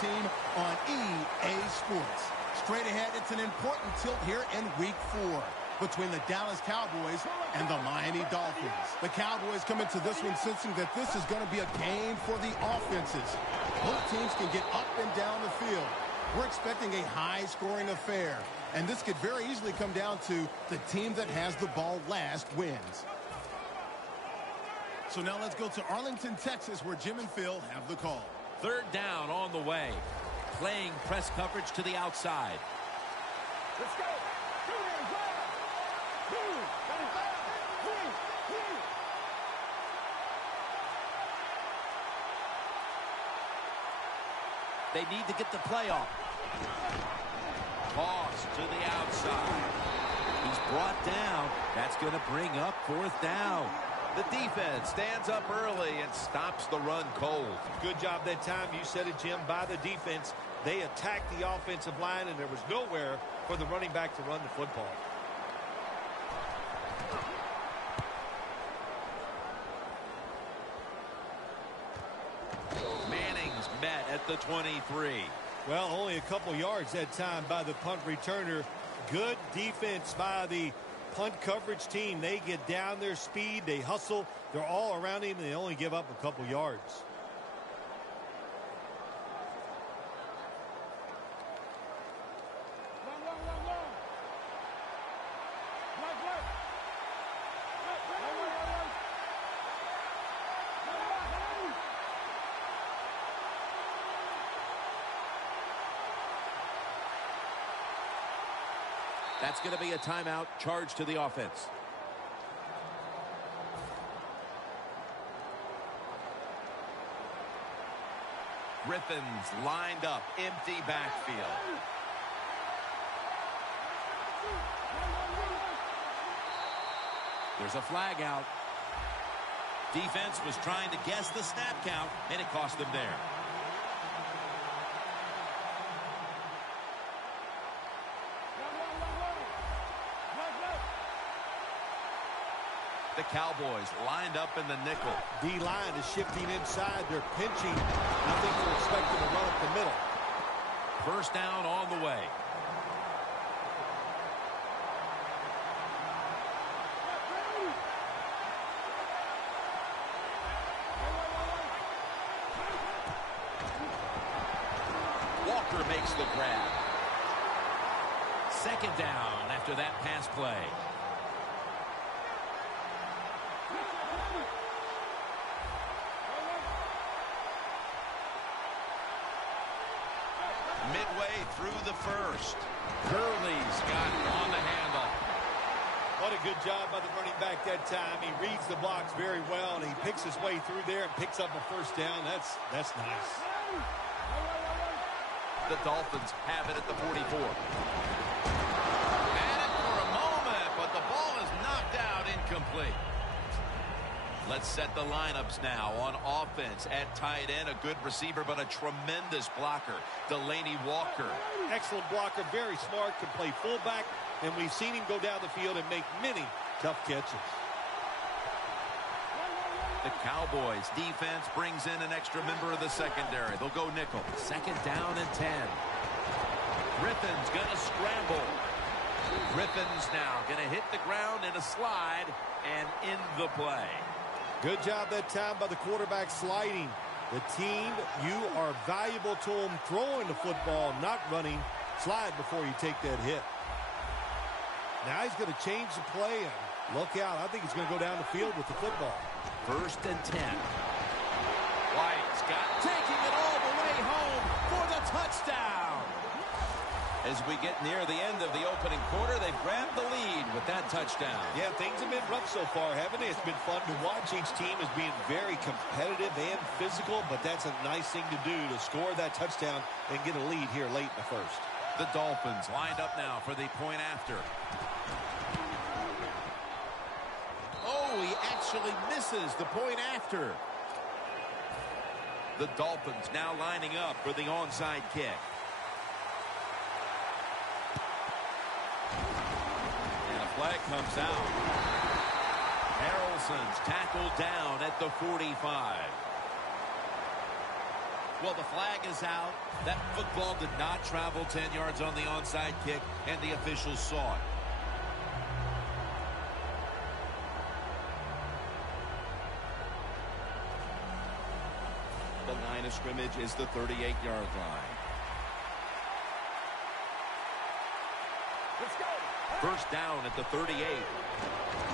team on EA Sports. Straight ahead, it's an important tilt here in Week 4 between the Dallas Cowboys and the Miami Dolphins. The Cowboys come into this one sensing that this is going to be a game for the offenses. Both teams can get up and down the field. We're expecting a high-scoring affair, and this could very easily come down to the team that has the ball last wins. So now let's go to Arlington, Texas, where Jim and Phil have the call. Third down on the way. Playing press coverage to the outside. Let's go. They need to get the play off. Toss to the outside. He's brought down. That's going to bring up fourth down. The defense stands up early and stops the run cold. Good job that time. You said it, Jim, by the defense. They attacked the offensive line, and there was nowhere for the running back to run the football. Manning's met at the 23. Well, only a couple yards that time by the punt returner. Good defense by the punt coverage team. They get down their speed. They hustle. They're all around him, and they only give up a couple yards. That's going to be a timeout charged to the offense. Griffin's lined up, empty backfield. There's a flag out. Defense was trying to guess the snap count, and it cost them there. The Cowboys lined up in the nickel. D-line is shifting inside. They're pinching. I think they're expecting to run up the middle. First down on the way. Walker makes the grab. Second down after that pass play. Midway through the first. Gurley's got on the handle. What a good job by the running back that time. He reads the blocks very well, and he picks his way through there and picks up a first down. That's nice. The Dolphins have it at the 44. Had it for a moment, but the ball is knocked out incomplete. Let's set the lineups now on offense. At tight end, a good receiver, but a tremendous blocker, Delaney Walker. Excellent blocker, very smart, can play fullback, and we've seen him go down the field and make many tough catches. The Cowboys defense brings in an extra member of the secondary. They'll go nickel. Second down and 10. Griffin's going to scramble. Griffin's now going to hit the ground in a slide and in the play. Good job that time by the quarterback sliding. The team, you are valuable to them throwing the football, not running. Slide before you take that hit. Now he's going to change the play, and look out. I think he's going to go down the field with the football. First and 10. White's got taking it all the way home for the touchdown. As we get near the end of the opening quarter, they've grabbed the lead with that touchdown. Yeah, things have been rough so far, haven't they? It's been fun to watch. Each team is being very competitive and physical, but that's a nice thing to do, to score that touchdown and get a lead here late in the first. The Dolphins lined up now for the point after. Oh, he actually misses the point after. The Dolphins now lining up for the onside kick. Flag comes out. Harrelson's tackled down at the 45. Well, the flag is out. That football did not travel 10 yards on the onside kick, and the officials saw it. The line of scrimmage is the 38-yard line. Let's go. First down at the 38.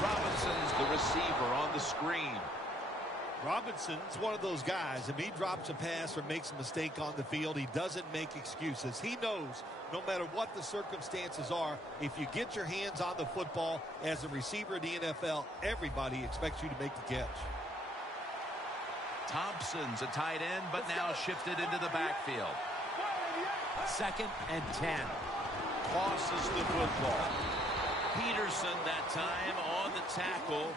Robinson's the receiver on the screen. Robinson's one of those guys. If he drops a pass or makes a mistake on the field, he doesn't make excuses. He knows no matter what the circumstances are, if you get your hands on the football as a receiver in the NFL, everybody expects you to make the catch. Thompson's a tight end, but now shifted into the backfield. 2nd and 10. Tosses the football. Peterson that time on the tackle.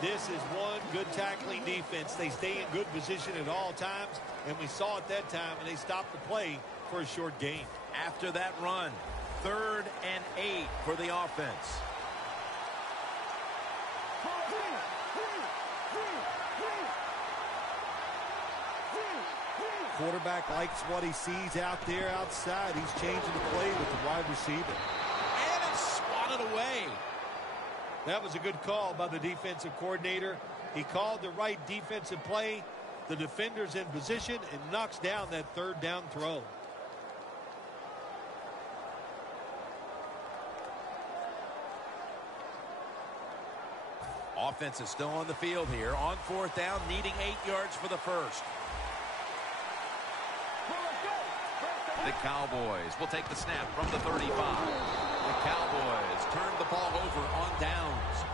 This is one good tackling defense. They stay in good position at all times, and we saw it that time, and they stopped the play for a short gain. After that run, 3rd and 8 for the offense. Quarterback likes what he sees out there outside. He's changing the play with the wide receiver. And it's swatted away. That was a good call by the defensive coordinator. He called the right defensive play. The defender's in position and knocks down that 3rd down throw. Offense is still on the field here. On 4th down, needing 8 yards for the first. The Cowboys will take the snap from the 35. The Cowboys turn the ball over on downs.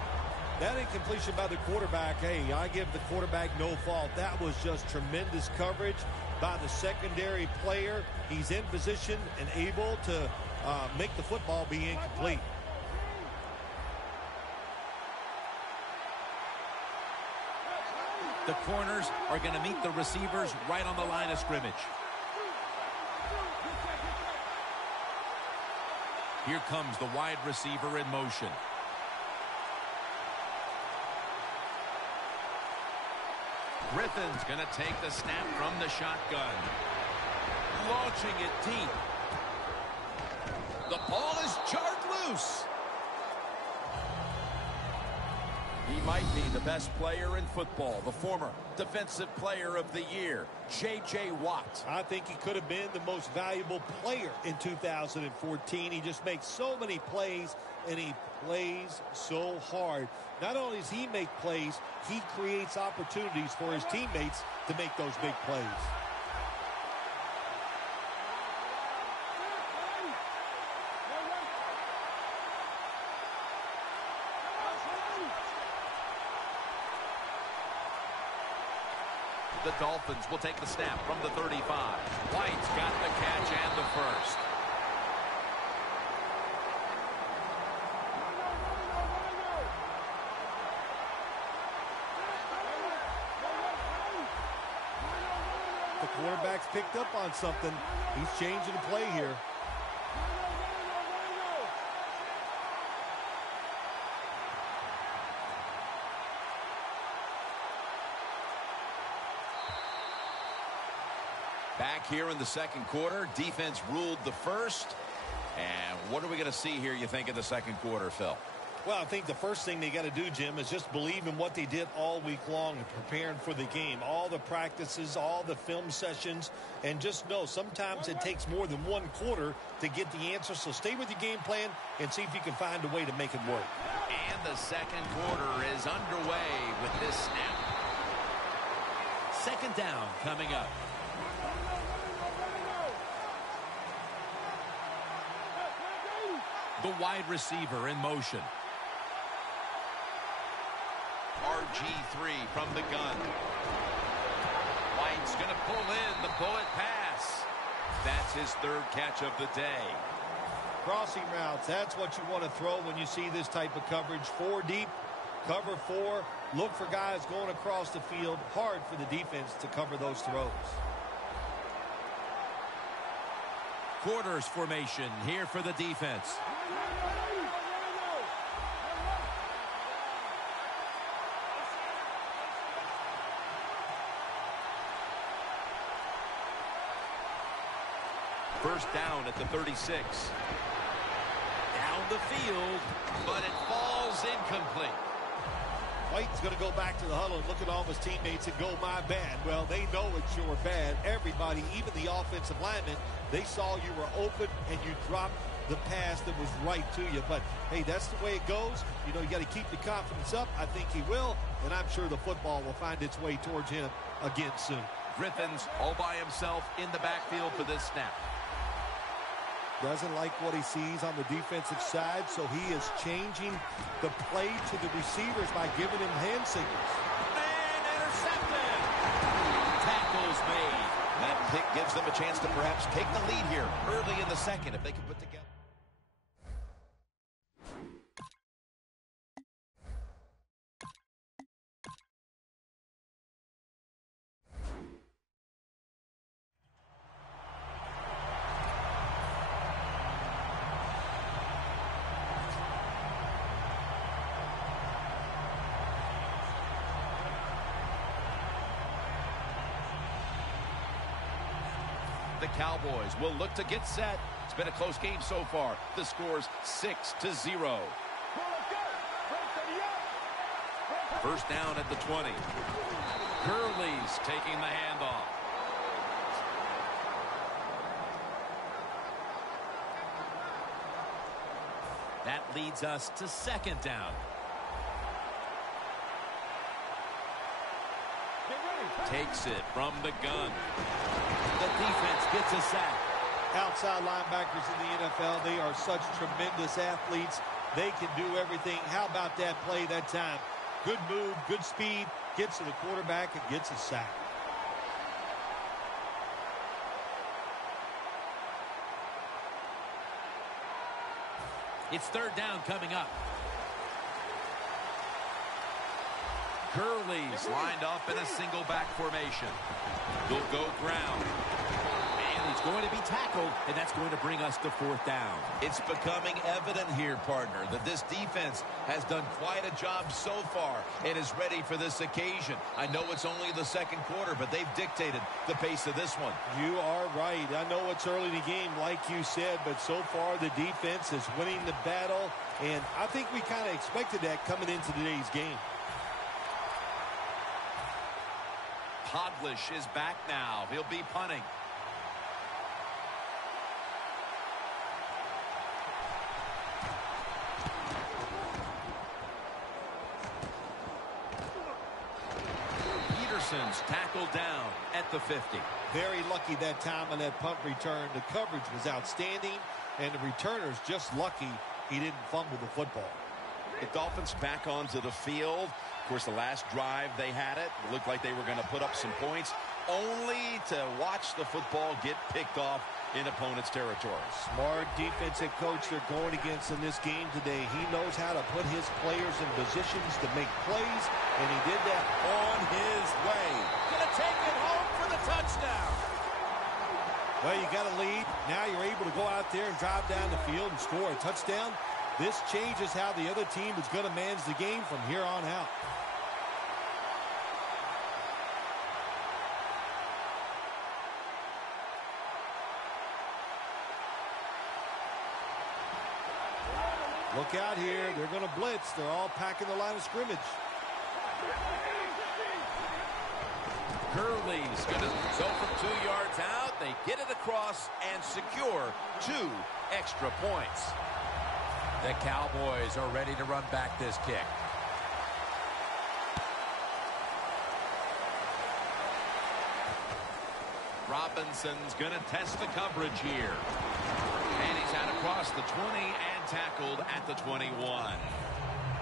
That incompletion by the quarterback, hey, I give the quarterback no fault. That was just tremendous coverage by the secondary player. He's in position and able to make the football be incomplete. The corners are going to meet the receivers right on the line of scrimmage. Here comes the wide receiver in motion. Griffin's going to take the snap from the shotgun. Launching it deep. The ball is jarred loose. He might be the best player in football, the former Defensive Player of the Year, J.J. Watt. I think he could have been the most valuable player in 2014. He just makes so many plays, and he plays so hard. Not only does he make plays, he creates opportunities for his teammates to make those big plays. The Dolphins will take the snap from the 35. White's got the catch and the first. The quarterback's picked up on something. He's changing the play here. Back here in the second quarter, defense ruled the first. And what are we going to see here, you think, in the second quarter, Phil? Well, I think the first thing they got to do, Jim, is just believe in what they did all week long and preparing for the game. All the practices, all the film sessions, and just know sometimes it takes more than one quarter to get the answer. So stay with your game plan and see if you can find a way to make it work. And the second quarter is underway with this snap. Second down coming up. The wide receiver in motion. RG3 from the gun. White's going to pull in the bullet pass. That's his 3rd catch of the day. Crossing routes, that's what you want to throw when you see this type of coverage. 4 deep, cover 4. Look for guys going across the field. Hard for the defense to cover those throws. Quarters formation here for the defense. First down at the 36. Down the field, but it falls incomplete. White's going to go back to the huddle and look at all of his teammates and go, my bad. Well, they know it's your bad. Everybody, even the offensive linemen, they saw you were open and you dropped the pass that was right to you. But, hey, that's the way it goes. You know, you got to keep the confidence up. I think he will, and I'm sure the football will find its way towards him again soon. Griffins all by himself in the backfield for this snap. Doesn't like what he sees on the defensive side, so he is changing the play to the receivers by giving him hand signals. And intercepted. Tackles made. That pick gives them a chance to perhaps take the lead here early in the second if they can put together. The Cowboys will look to get set. It's been a close game so far. The score's 6-0. First down at the 20. Gurley's taking the handoff. That leads us to second down. Takes it from the gun. The defense gets a sack. Outside linebackers in the NFL, they are such tremendous athletes. They can do everything. How about that play that time? Good move, good speed, gets to the quarterback and gets a sack. It's third down coming up. Gurley's lined up in a single back formation. They'll go ground. And he's going to be tackled, and that's going to bring us to fourth down. It's becoming evident here, partner, that this defense has done quite a job so far and is ready for this occasion. I know it's only the second quarter, but they've dictated the pace of this one. You are right. I know it's early in the game, like you said, but so far the defense is winning the battle, and I think we kind of expected that coming into today's game. Podlish is back now. He'll be punting. Peterson's tackled down at the 50. Very lucky that time on that punt return. The coverage was outstanding, and the returner's just lucky he didn't fumble the football. The Dolphins back onto the field. Of course, the last drive they had it looked like they were going to put up some points, only to watch the football get picked off in opponent's territory. Smart defensive coach they're going against in this game today. He knows how to put his players in positions to make plays, and he did that on his way. Gonna take it home for the touchdown. Well, you got a lead. Now you're able to go out there and drive down the field and score a touchdown. This changes how the other team is going to manage the game from here on out. Look out here. They're going to blitz. They're all packing the line of scrimmage. Gurley's going to go from 2 yards out. They get it across and secure 2 extra points. The Cowboys are ready to run back this kick. Robinson's going to test the coverage here. And he's out across the 20 and tackled at the 21.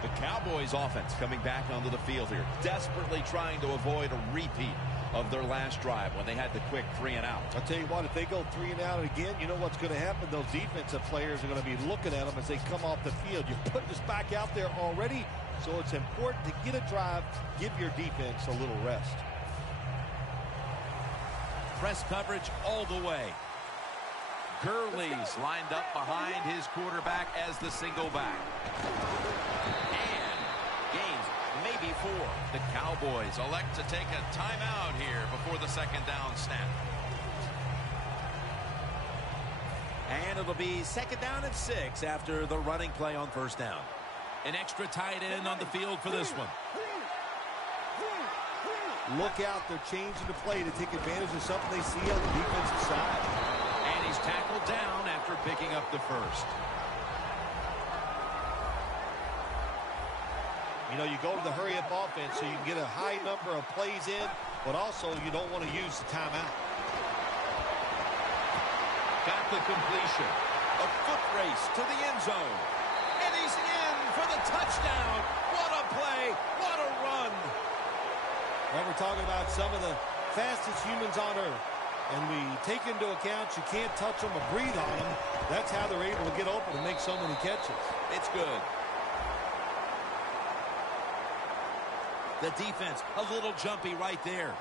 The Cowboys offense coming back onto the field here, desperately trying to avoid a repeat of their last drive when they had the quick 3 and out. I'll tell you what, if they go 3 and out again, you know what's going to happen? Those defensive players are going to be looking at them as they come off the field. You're putting us back out there already, so it's important to get a drive, give your defense a little rest. Press coverage all the way. Gurley's lined up behind his quarterback as the single back. And gains maybe 4. The Cowboys elect to take a timeout here before the second down snap. And it'll be second down and 6 after the running play on first down. An extra tight end on the field for this one. Look out, they're changing the play to take advantage of something they see on the defensive side. And he's tackled down after picking up the first. You know, you go to the hurry-up offense so you can get a high number of plays in, but also you don't want to use the timeout. Got the completion. A foot race to the end zone. And he's in for the touchdown. What a play. What a run. Well, we're talking about some of the fastest humans on earth. And we take into account you can't touch them or breathe on them. That's how they're able to get open and make so many catches. It's good. The defense, a little jumpy right there.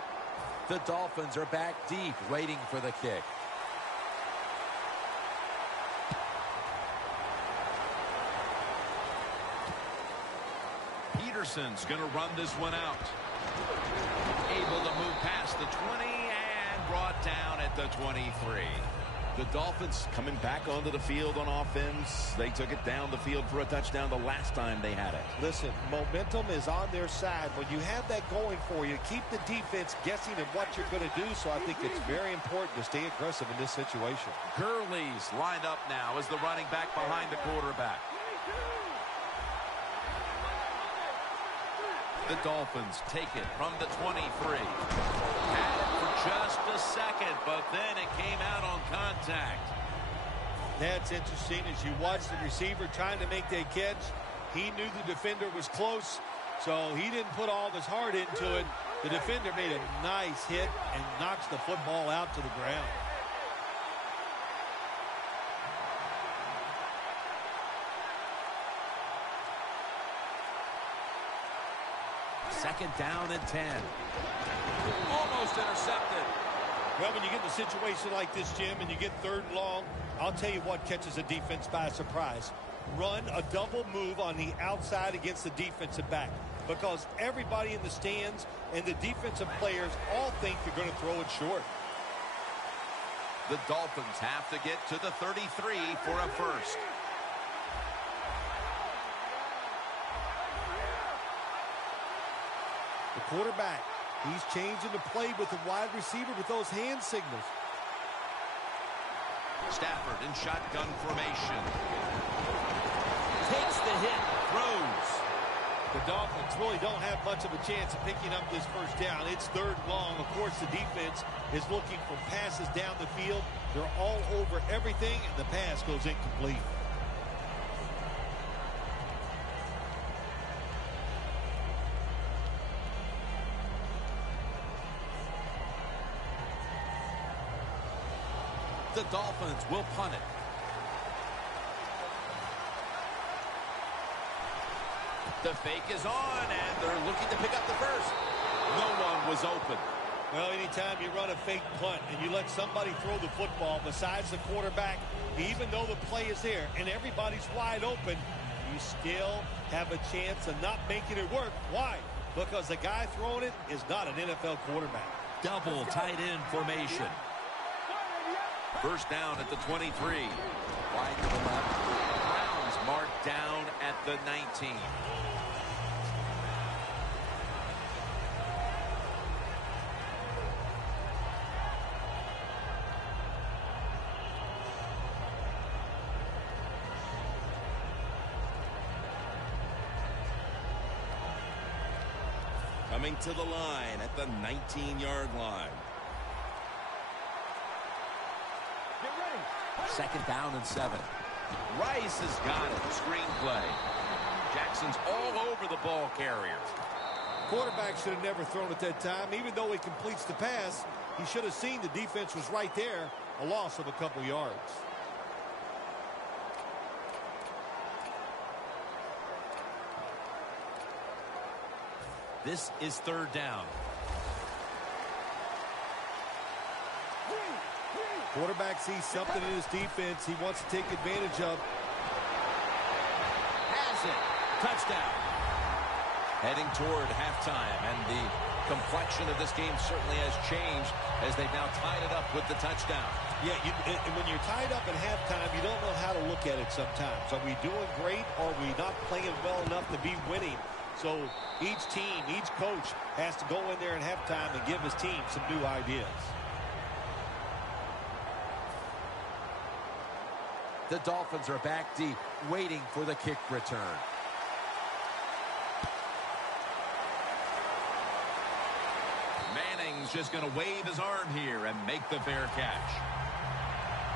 The Dolphins are back deep, waiting for the kick. Peterson's going to run this one out. Able to move past the 20 and brought down at the 23. The Dolphins coming back onto the field on offense. They took it down the field for a touchdown the last time they had it. Listen, momentum is on their side. When you have that going for you, keep the defense guessing at what you're going to do. So I think it's very important to stay aggressive in this situation. Gurley's lined up now as the running back behind the quarterback. The Dolphins take it from the 23. Had it for just a second, but then it came out on contact. That's interesting. As you watch the receiver trying to make that catch, he knew the defender was close, so he didn't put all his heart into it. The defender made a nice hit and knocks the football out to the ground. Second down and 10. Almost intercepted. Well, when you get in a situation like this, Jim, and you get third and long, I'll tell you what catches a defense by surprise. Run a double move on the outside against the defensive back, because everybody in the stands and the defensive players all think they're going to throw it short. The Dolphins have to get to the 33 for a first. The quarterback, he's changing the play with the wide receiver with those hand signals. Stafford in shotgun formation. Takes the hit, throws. The Dolphins really don't have much of a chance of picking up this first down. It's third and long. Of course, the defense is looking for passes down the field. They're all over everything, and the pass goes incomplete. The Dolphins will punt it. The fake is on, and they're looking to pick up the first. No one was open. Well, anytime you run a fake punt and you let somebody throw the football besides the quarterback, even though the play is there and everybody's wide open, you still have a chance of not making it work. Why? Because the guy throwing it is not an NFL quarterback. Double tight end formation. First down at the 23. Wide to the left. Browns marked down at the 19. Coming to the line at the 19-yard line. Second down and 7. Rice has got it. Screenplay. Jackson's all over the ball carrier. Quarterback should have never thrown it that time. Even though he completes the pass, he should have seen the defense was right there. A loss of a couple yards. This is third down. Quarterback sees something in his defense he wants to take advantage of. Has it. Touchdown. Heading toward halftime, and the complexion of this game certainly has changed as they've now tied it up with the touchdown. Yeah, and when you're tied up at halftime, you don't know how to look at it sometimes. Are we doing great, or are we not playing well enough to be winning? So each team, each coach has to go in there at halftime and give his team some new ideas. The Dolphins are back deep, waiting for the kick return. Manning's just going to wave his arm here and make the fair catch.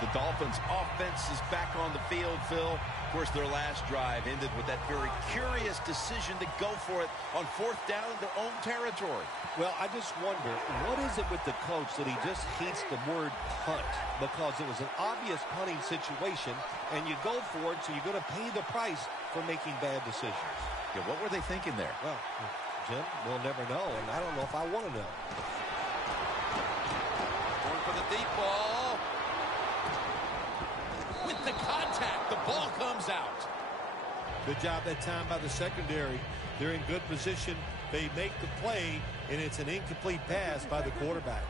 The Dolphins' offense is back on the field, Phil. Of course, their last drive ended with that very curious decision to go for it on 4th down in their own territory. Well, I just wonder, what is it with the coach that he just hates the word punt? Because it was an obvious punting situation, and you go for it, so you're going to pay the price for making bad decisions. Yeah, what were they thinking there? Well, Jim, we'll never know, and I don't know if I want to know. Going for the deep ball. With the contact, the ball comes out. Good job that time by the secondary. They're in good position. They make the play, and it's an incomplete pass by the quarterback.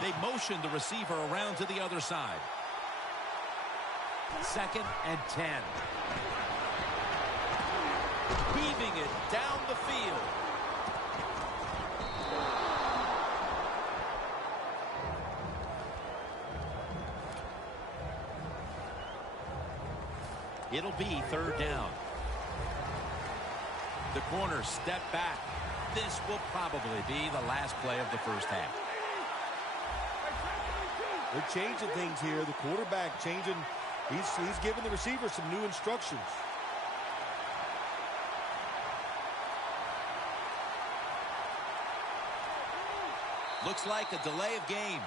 They motion the receiver around to the other side. 2nd and 10. Weaving it down the field. It'll be 3rd down. The corners step back. This will probably be the last play of the first half. They're changing things here. The quarterback changing. He's giving the receiver some new instructions. Looks like a delay of game.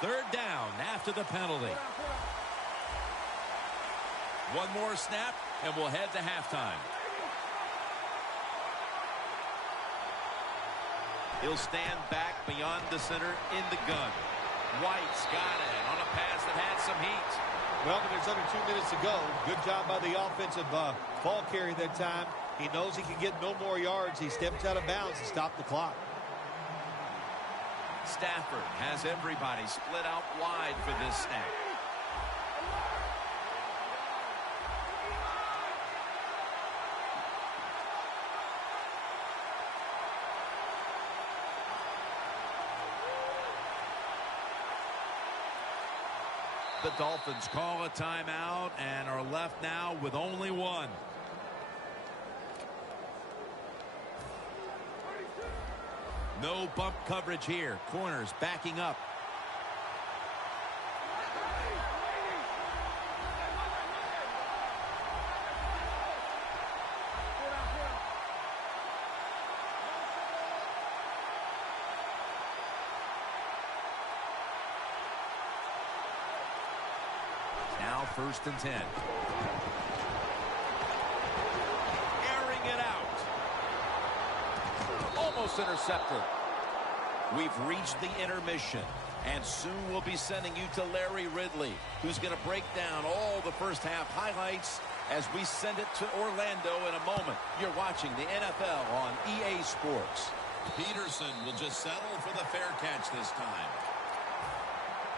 Third down after the penalty. One more snap, and we'll head to halftime. He'll stand back beyond the center in the gun. White's got it on a pass that had some heat. Well, but there's under 2 minutes to go. Good job by the offensive ball carrier that time. He knows he can get no more yards. He steps out of bounds to stop the clock. Stafford has everybody split out wide for this snap. The Dolphins call a timeout and are left now with only one. No bump coverage here. Corners backing up. Now 1st and 10. Airing it out. Almost intercepted. We've reached the intermission, and soon we'll be sending you to Larry Ridley, who's going to break down all the first half highlights as we send it to Orlando in a moment. You're watching the NFL on EA Sports. Peterson will just settle for the fair catch this time.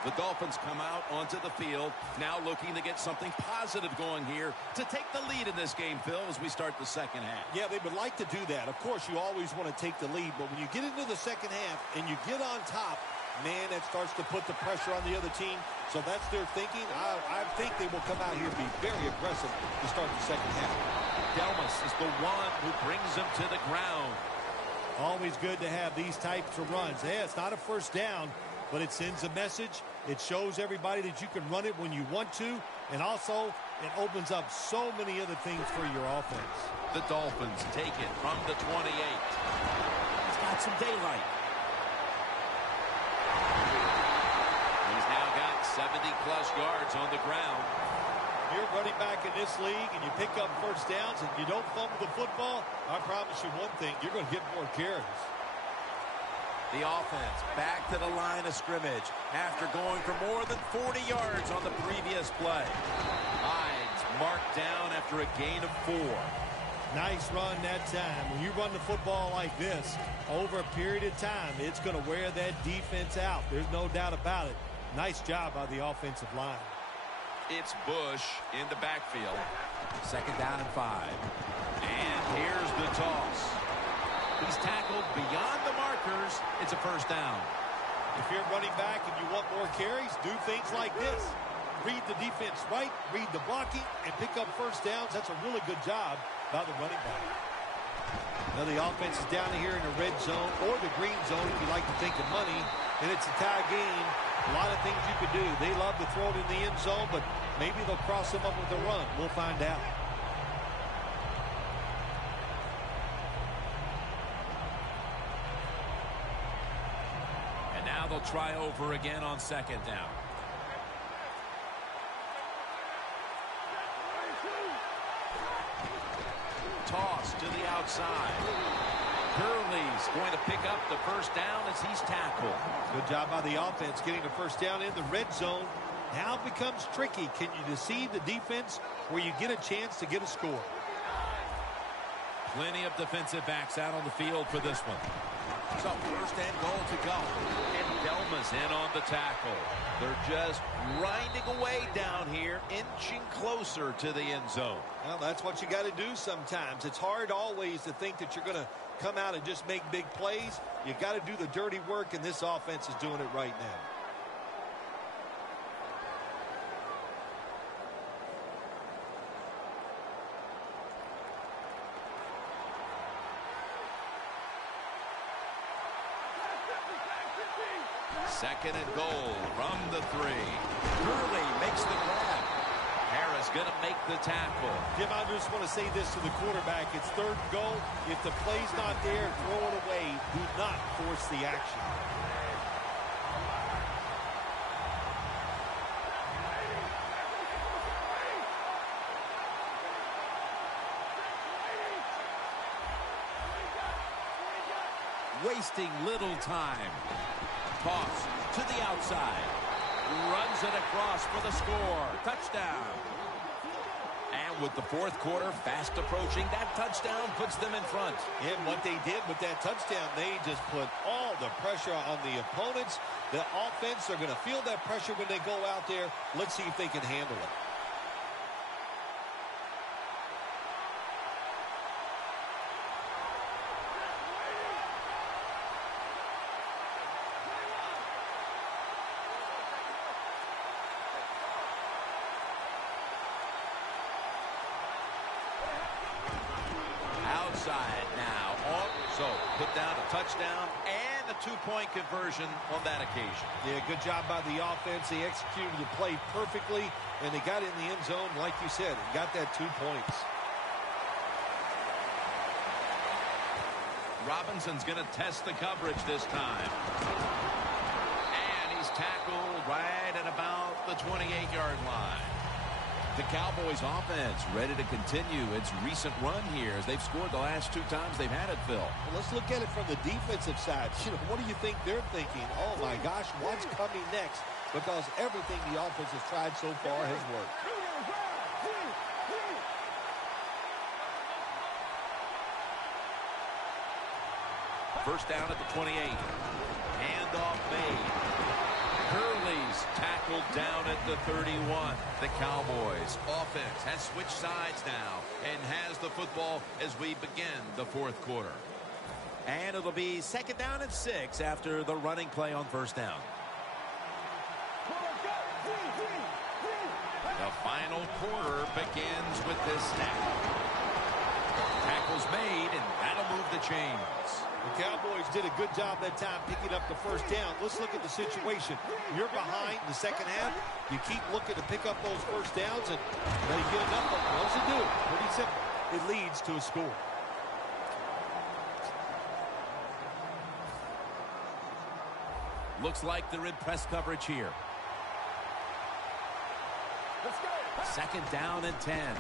The Dolphins come out onto the field, now looking to get something positive going here to take the lead in this game, Phil, as we start the second half. Yeah, they would like to do that. Of course, you always want to take the lead, but when you get into the second half and you get on top, man, that starts to put the pressure on the other team. So that's their thinking. I think they will come out here and be very aggressive to start the second half. Delmas is the one who brings them to the ground. Always good to have these types of runs. Yeah, it's not a first down, but it sends a message. It shows everybody that you can run it when you want to, and also it opens up so many other things for your offense. The Dolphins take it from the 28. He's got some daylight. He's now got 70-plus yards on the ground. You're running back in this league, and you pick up first downs, and you don't fumble the football, I promise you one thing, you're going to get more carries. The offense back to the line of scrimmage after going for more than 40 yards on the previous play. Hyde's marked down after a gain of 4. Nice run that time. When you run the football like this, over a period of time, it's going to wear that defense out. There's no doubt about it. Nice job by the offensive line. It's Bush in the backfield. 2nd down and 5. And here's the toss. He's tackled beyond the markers. It's a 1st down. If you're running back and you want more carries, do things like this. Read the defense right, read the blocking, and pick up 1st downs. That's a really good job by the running back. Now the offense is down here in the red zone or the green zone if you like to think of money, and it's a tie game. A lot of things you could do. They love to throw it in the end zone, but maybe they'll cross them up with a run. We'll find out. And now they'll try over again on 2nd down. Toss to the outside. Gurley's going to pick up the 1st down as he's tackled. Good job by the offense getting the 1st down in the red zone. Now it becomes tricky. Can you deceive the defense where you get a chance to get a score? Plenty of defensive backs out on the field for this one. So 1st and goal to go. And Delma's in on the tackle. They're just grinding away down here, inching closer to the end zone. Well, that's what you got to do sometimes. It's hard always to think that you're going to come out and just make big plays. You got to do the dirty work, and this offense is doing it right now. Second and goal from the 3. Gurley makes the grab. Harris going to make the tackle. Jim, I just want to say this to the quarterback. It's 3rd and goal. If the play's not there, throw it away. Do not force the action. Wasting little time. Toss to the outside. Runs it across for the score. Touchdown. And with the 4th quarter fast approaching, that touchdown puts them in front. And what they did with that touchdown, they just put all the pressure on the opponents. The offense are going to feel that pressure when they go out there. Let's see if they can handle it. Outside now. So put down a touchdown and a 2-point conversion on that occasion. Yeah, good job by the offense. They executed the play perfectly, and they got in the end zone, like you said, and got that 2 points. Robinson's going to test the coverage this time. And he's tackled right at about the 28-yard line. The Cowboys offense ready to continue its recent run here as they've scored the last 2 times they've had it, Phil. Well, let's look at it from the defensive side. What do you think they're thinking? Oh, my gosh, what's coming next? Because everything the offense has tried so far has worked. First down at the 28. Handoff made. Gurley's tackled down at the 31. The Cowboys offense has switched sides now and has the football as we begin the 4th quarter. And it'll be 2nd down and 6 after the running play on 1st down. The final quarter begins with this snap. Tackles made, and that'll move the chains. The Cowboys did a good job that time picking up the 1st down. Let's look at the situation. You're behind in the 2nd half. You keep looking to pick up those 1st downs, and they get enough of them. What does it do? Pretty simple. It leads to a score. Looks like they're in press coverage here. Let's go. 2nd down and 10.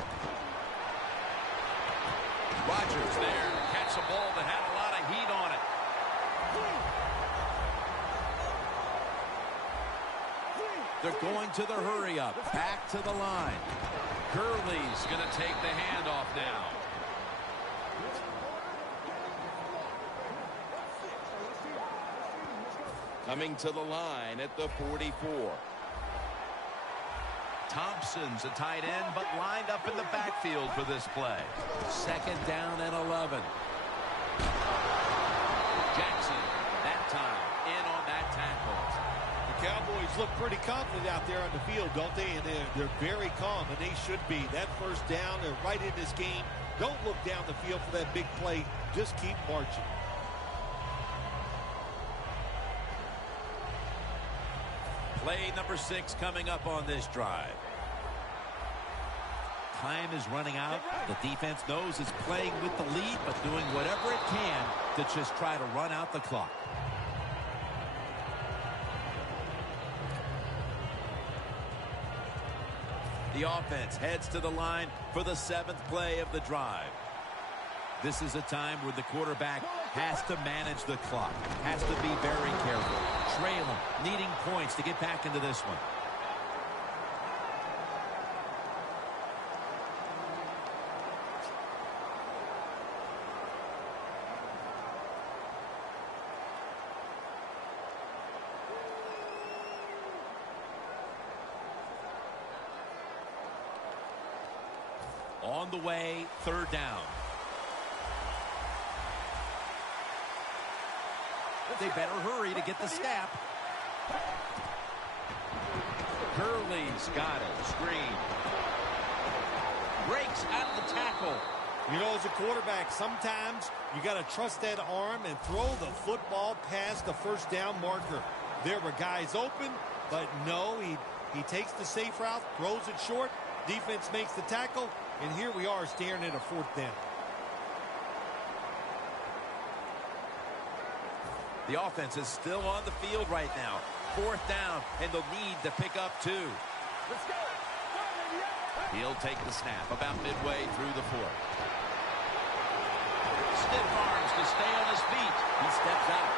Rodgers there to catch a ball that had a lot of heat on it. They're going to the hurry-up. Back to the line. Gurley's going to take the handoff now. Coming to the line at the 44. Thompson's a tight end, but lined up in the backfield for this play. Second down and 11. Jackson, that time, in on that tackle. The Cowboys look pretty confident out there on the field, don't they? And they're very calm, and they should be. That first down, they're right in this game. Don't look down the field for that big play. Just keep marching. Play number 6 coming up on this drive. Time is running out. The defense knows it's playing with the lead, but doing whatever it can to just try to run out the clock. The offense heads to the line for the 7th play of the drive. This is a time where the quarterback has to manage the clock, has to be very careful, trailing, needing points to get back into this one. On the way, 3rd down. They better hurry to get the snap. Gurley's got it. Screen. Breaks out of the tackle. You know, as a quarterback, sometimes you got to trust that arm and throw the football past the first down marker. There were guys open, but no, he takes the safe route, throws it short. Defense makes the tackle, and here we are staring at a 4th down. The offense is still on the field right now. 4th down, and they'll need to pick up 2. Let's go. He'll take the snap about midway through the 4th. Stiff arms to stay on his feet. He steps out.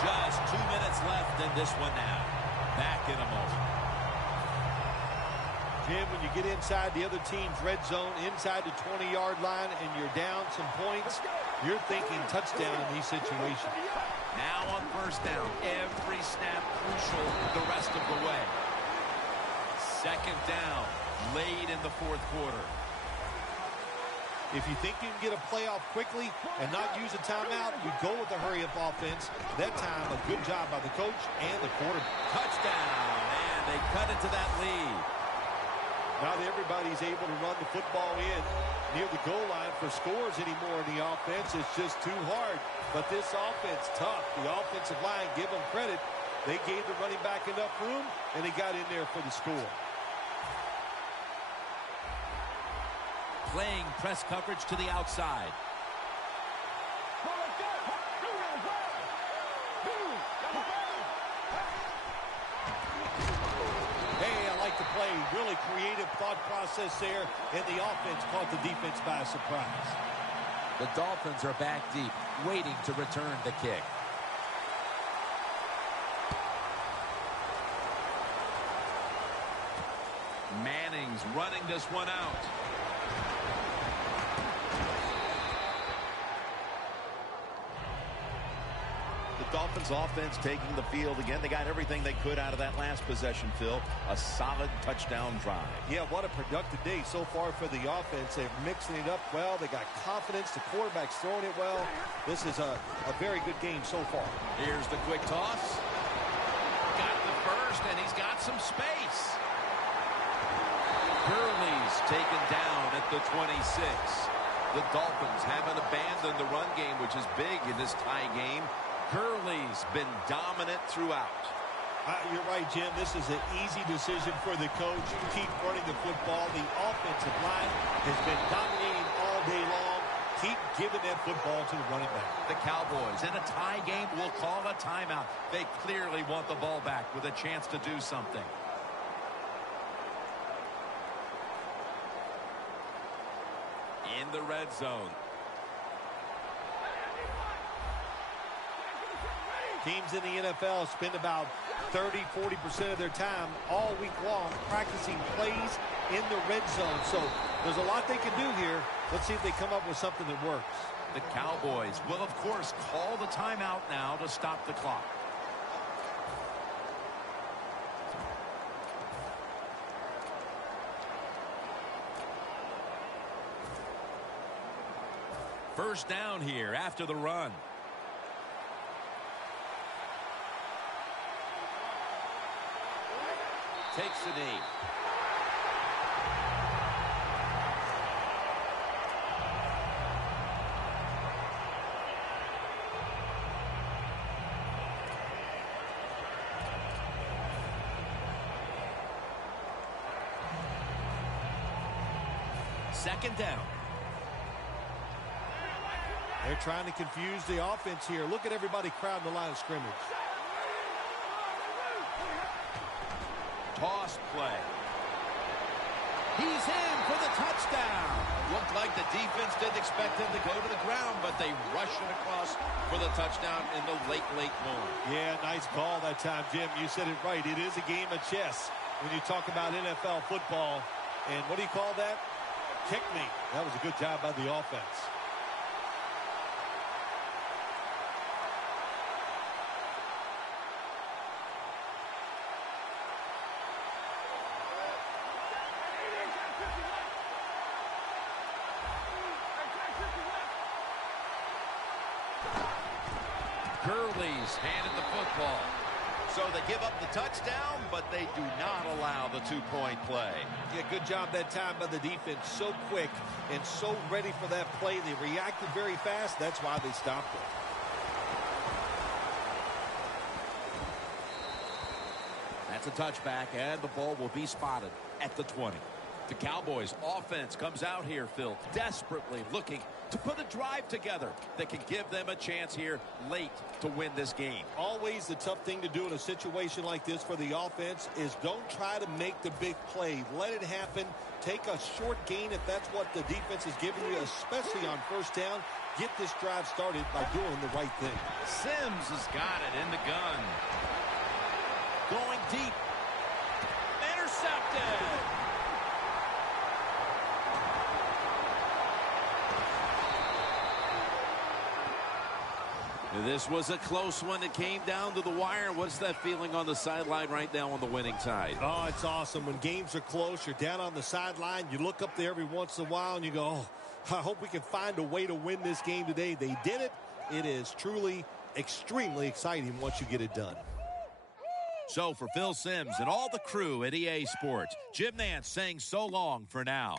Just 2 minutes left in this one now. Back in a moment. Jim, when you get inside the other team's red zone, inside the 20-yard line, and you're down some points, you're thinking touchdown in these situations. Now on 1st down, every snap crucial the rest of the way. 2nd down, late in the 4th quarter. If you think you can get a playoff quickly and not use a timeout, you go with the hurry-up offense. That time, a good job by the coach and the quarterback. Touchdown, and they cut into that lead. Not everybody's able to run the football in near the goal line for scores anymore in the offense. It's just too hard. But this offense, tough. The offensive line, give them credit. They gave the running back enough room, and he got in there for the score. Playing press coverage to the outside. To play, really creative thought process there, and the offense caught the defense by surprise. The Dolphins are back deep, waiting to return the kick. Manning's running this one out. The Dolphins offense taking the field again. They got everything they could out of that last possession, Phil. A solid touchdown drive. Yeah, what a productive day so far for the offense. They're mixing it up well. They got confidence. The quarterback's throwing it well. This is a very good game so far. Here's the quick toss. Got the first, and he's got some space. Gurley's taken down at the 26. The Dolphins haven't abandoned the run game, which is big in this tie game. Gurley's been dominant throughout. You're right, Jim. This is an easy decision for the coach. Keep running the football. The offensive line has been dominating all day long. Keep giving that football to the running back. The Cowboys in a tie game will call a timeout. They clearly want the ball back with a chance to do something. In the red zone. Teams in the NFL spend about 30-40% of their time all week long practicing plays in the red zone. So there's a lot they can do here. Let's see if they come up with something that works. The Cowboys will, of course, call the timeout now to stop the clock. First down here after the run. Takes a knee. Second down. They're trying to confuse the offense here. Look at everybody crowding the line of scrimmage. Toss play. He's in for the touchdown. Looked like the defense didn't expect him to go to the ground, but they rushed it across for the touchdown in the late moment. Yeah, nice call that time, Jim. You said it right. It is a game of chess when you talk about NFL football. And what do you call that? Checkmate. That was a good job by the offense. Gurley's handed the football. So they give up the touchdown, but they do not allow the two-point play. Yeah, good job that time by the defense. So quick and so ready for that play. They reacted very fast. That's why they stopped it. That's a touchback, and the ball will be spotted at the 20. The Cowboys offense comes out here, Phil, desperately looking to put a drive together that can give them a chance here late to win this game. Always the tough thing to do in a situation like this for the offense is don't try to make the big play. Let it happen. Take a short gain if that's what the defense is giving you, especially on first down. Get this drive started by doing the right thing. Sims has got it in the gun. Going deep. Intercepted. This was a close one. It came down to the wire. What's that feeling on the sideline right now on the winning side? Oh, it's awesome. When games are close, you're down on the sideline. You look up there every once in a while and you go, oh, I hope we can find a way to win this game today. They did it. It is truly extremely exciting once you get it done. So for Phil Simms and all the crew at EA Sports, Jim Nantz saying so long for now.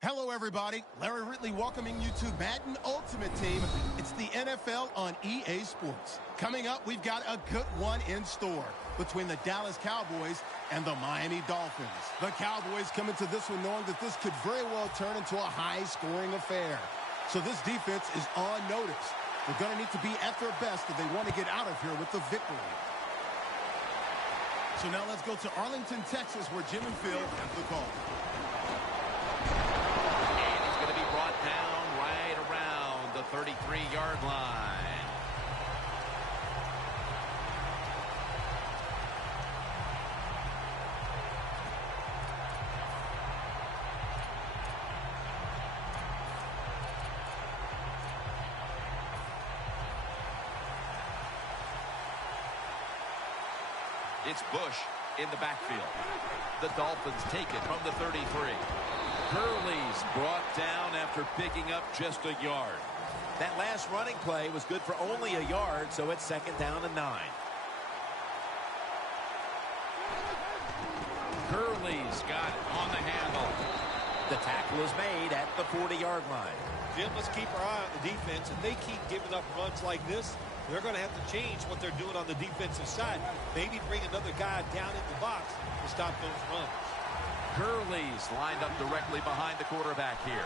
Hello, everybody. Larry Ridley welcoming you to Madden Ultimate Team. It's the NFL on EA Sports. Coming up, we've got a good one in store between the Dallas Cowboys and the Miami Dolphins. The Cowboys come into this one knowing that this could very well turn into a high-scoring affair. So this defense is on notice. They're going to need to be at their best if they want to get out of here with the victory. So now let's go to Arlington, Texas, where Jim and Phil have the call. And he's going to be brought down right around the 33-yard line. It's Bush in the backfield. The Dolphins take it from the 33. Gurley's brought down after picking up just a yard. That last running play was good for only a yard, so it's 2nd down and 9. Gurley's got it on the handle. The tackle is made at the 40-yard line. Jim, let's keep our eye on the defense. If they keep giving up runs like this, they're going to have to change what they're doing on the defensive side. Maybe bring another guy down in the box to stop those runs. Gurley's lined up directly behind the quarterback here.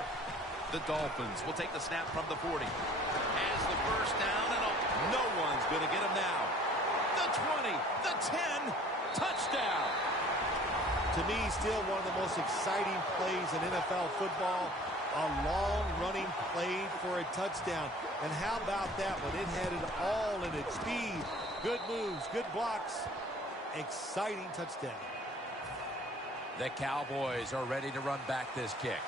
The Dolphins will take the snap from the 40. Has the first down, and no one's going to get him now. The 20, the 10, touchdown. To me, still one of the most exciting plays in NFL football. A long running play for a touchdown. And how about that one? It had it all in its speed. Good moves, good blocks. Exciting touchdown. The Cowboys are ready to run back this kick.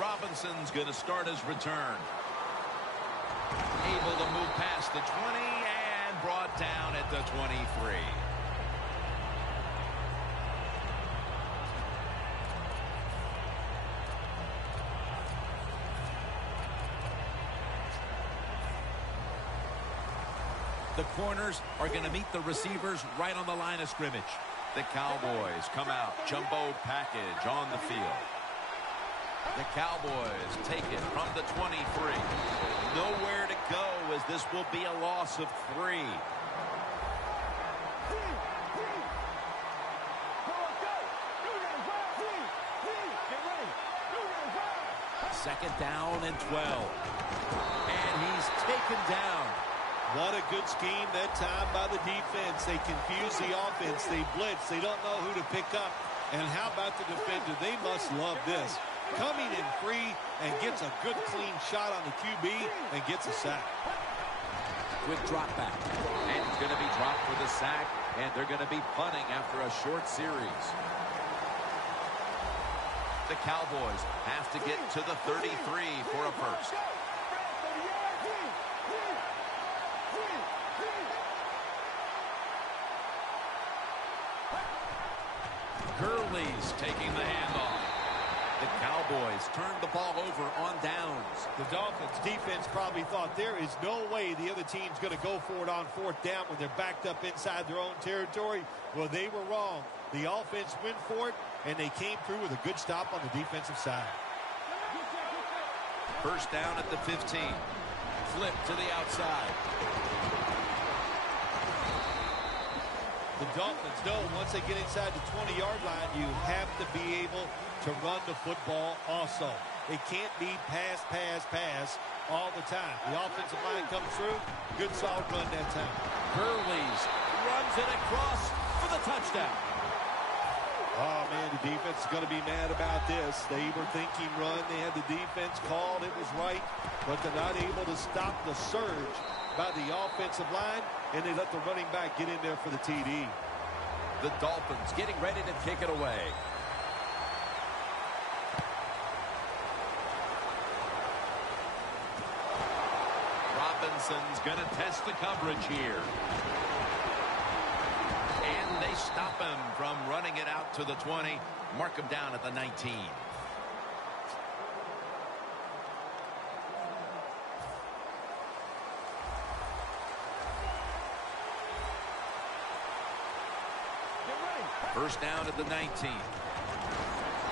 Robinson's going to start his return. Able to move past the 20 and brought down at the 23. The corners are going to meet the receivers right on the line of scrimmage. The Cowboys come out, jumbo package on the field. The Cowboys take it from the 23. Nowhere to go as this will be a loss of 3. Second down and 12. And he's taken down. What a good scheme that time by the defense. They confuse the offense. They blitz. They don't know who to pick up. And how about the defender? They must love this. Coming in free and gets a good clean shot on the QB and gets a sack. Quick drop back. And he's going to be dropped for the sack. And they're going to be punting after a short series. The Cowboys have to get to the 33 for a first. Gurley's taking the handoff. The Cowboys turned the ball over on downs. The Dolphins defense probably thought there is no way the other team's going to go for it on 4th down when they're backed up inside their own territory. Well, they were wrong. The offense went for it, and they came through with a good stop on the defensive side. First down at the 15. Flip to the outside. The Dolphins know once they get inside the 20-yard line, you have to be able to run the football also. It can't be pass, pass, pass all the time. The offensive line comes through. Good solid run that time. Gurley's runs it across for the touchdown. Oh, man, the defense is going to be mad about this. They were thinking run. They had the defense called. It was right. But they're not able to stop the surge by the offensive line, and they let the running back get in there for the TD. The Dolphins getting ready to kick it away. Robinson's going to test the coverage here. And they stop him from running it out to the 20. Mark him down at the 19. First down at the 19.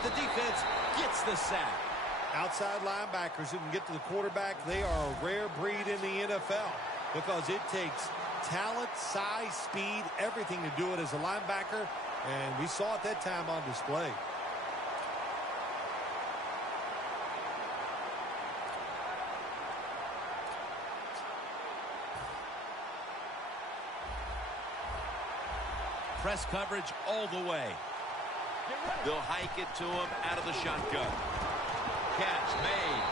The defense gets the sack. Outside linebackers who can get to the quarterback, they are a rare breed in the NFL because it takes talent, size, speed, everything to do it as a linebacker, and we saw it that time on display. press coverage all the way. They'll hike it to him out of the shotgun. Catch made.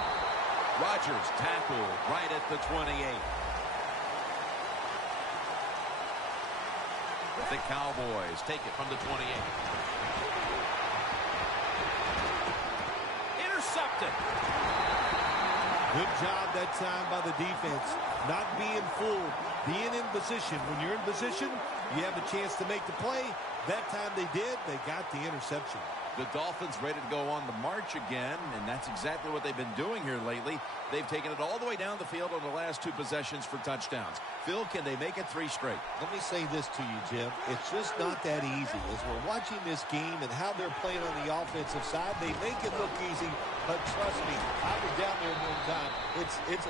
Rodgers tackled right at the 28. The Cowboys take it from the 28. Intercepted. Good job that time by the defense. Not being fooled, being in position. When you're in position, you have a chance to make the play. That time they did, they got the interception. The Dolphins ready to go on the march again, and that's exactly what they've been doing here lately. They've taken it all the way down the field on the last 2 possessions for touchdowns. Phil, can they make it 3 straight? Let me say this to you, Jim. It's just not that easy. As we're watching this game and how they're playing on the offensive side, they make it look easy, but trust me, I was down there one time.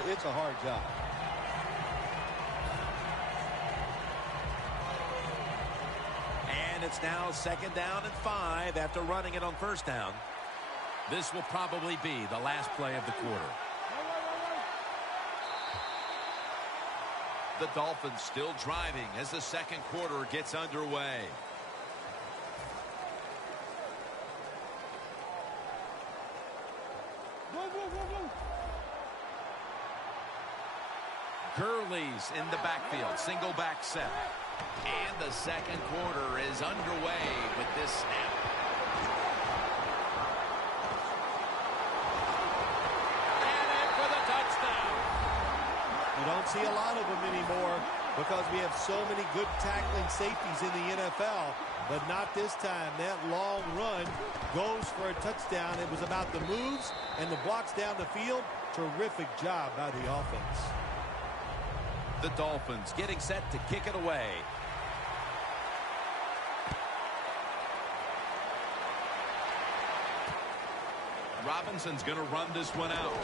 It's a hard job. It's now 2nd down and 5 after running it on 1st down. This will probably be the last play of the quarter. The Dolphins still driving as the 2nd quarter gets underway. Gurley's in the backfield, single back set. And the 2nd quarter is underway with this snap. And in for the touchdown. You don't see a lot of them anymore because we have so many good tackling safeties in the NFL, but not this time. That long run goes for a touchdown. It was about the moves and the blocks down the field. Terrific job by the offense. The Dolphins getting set to kick it away. Robinson's going to run this one out.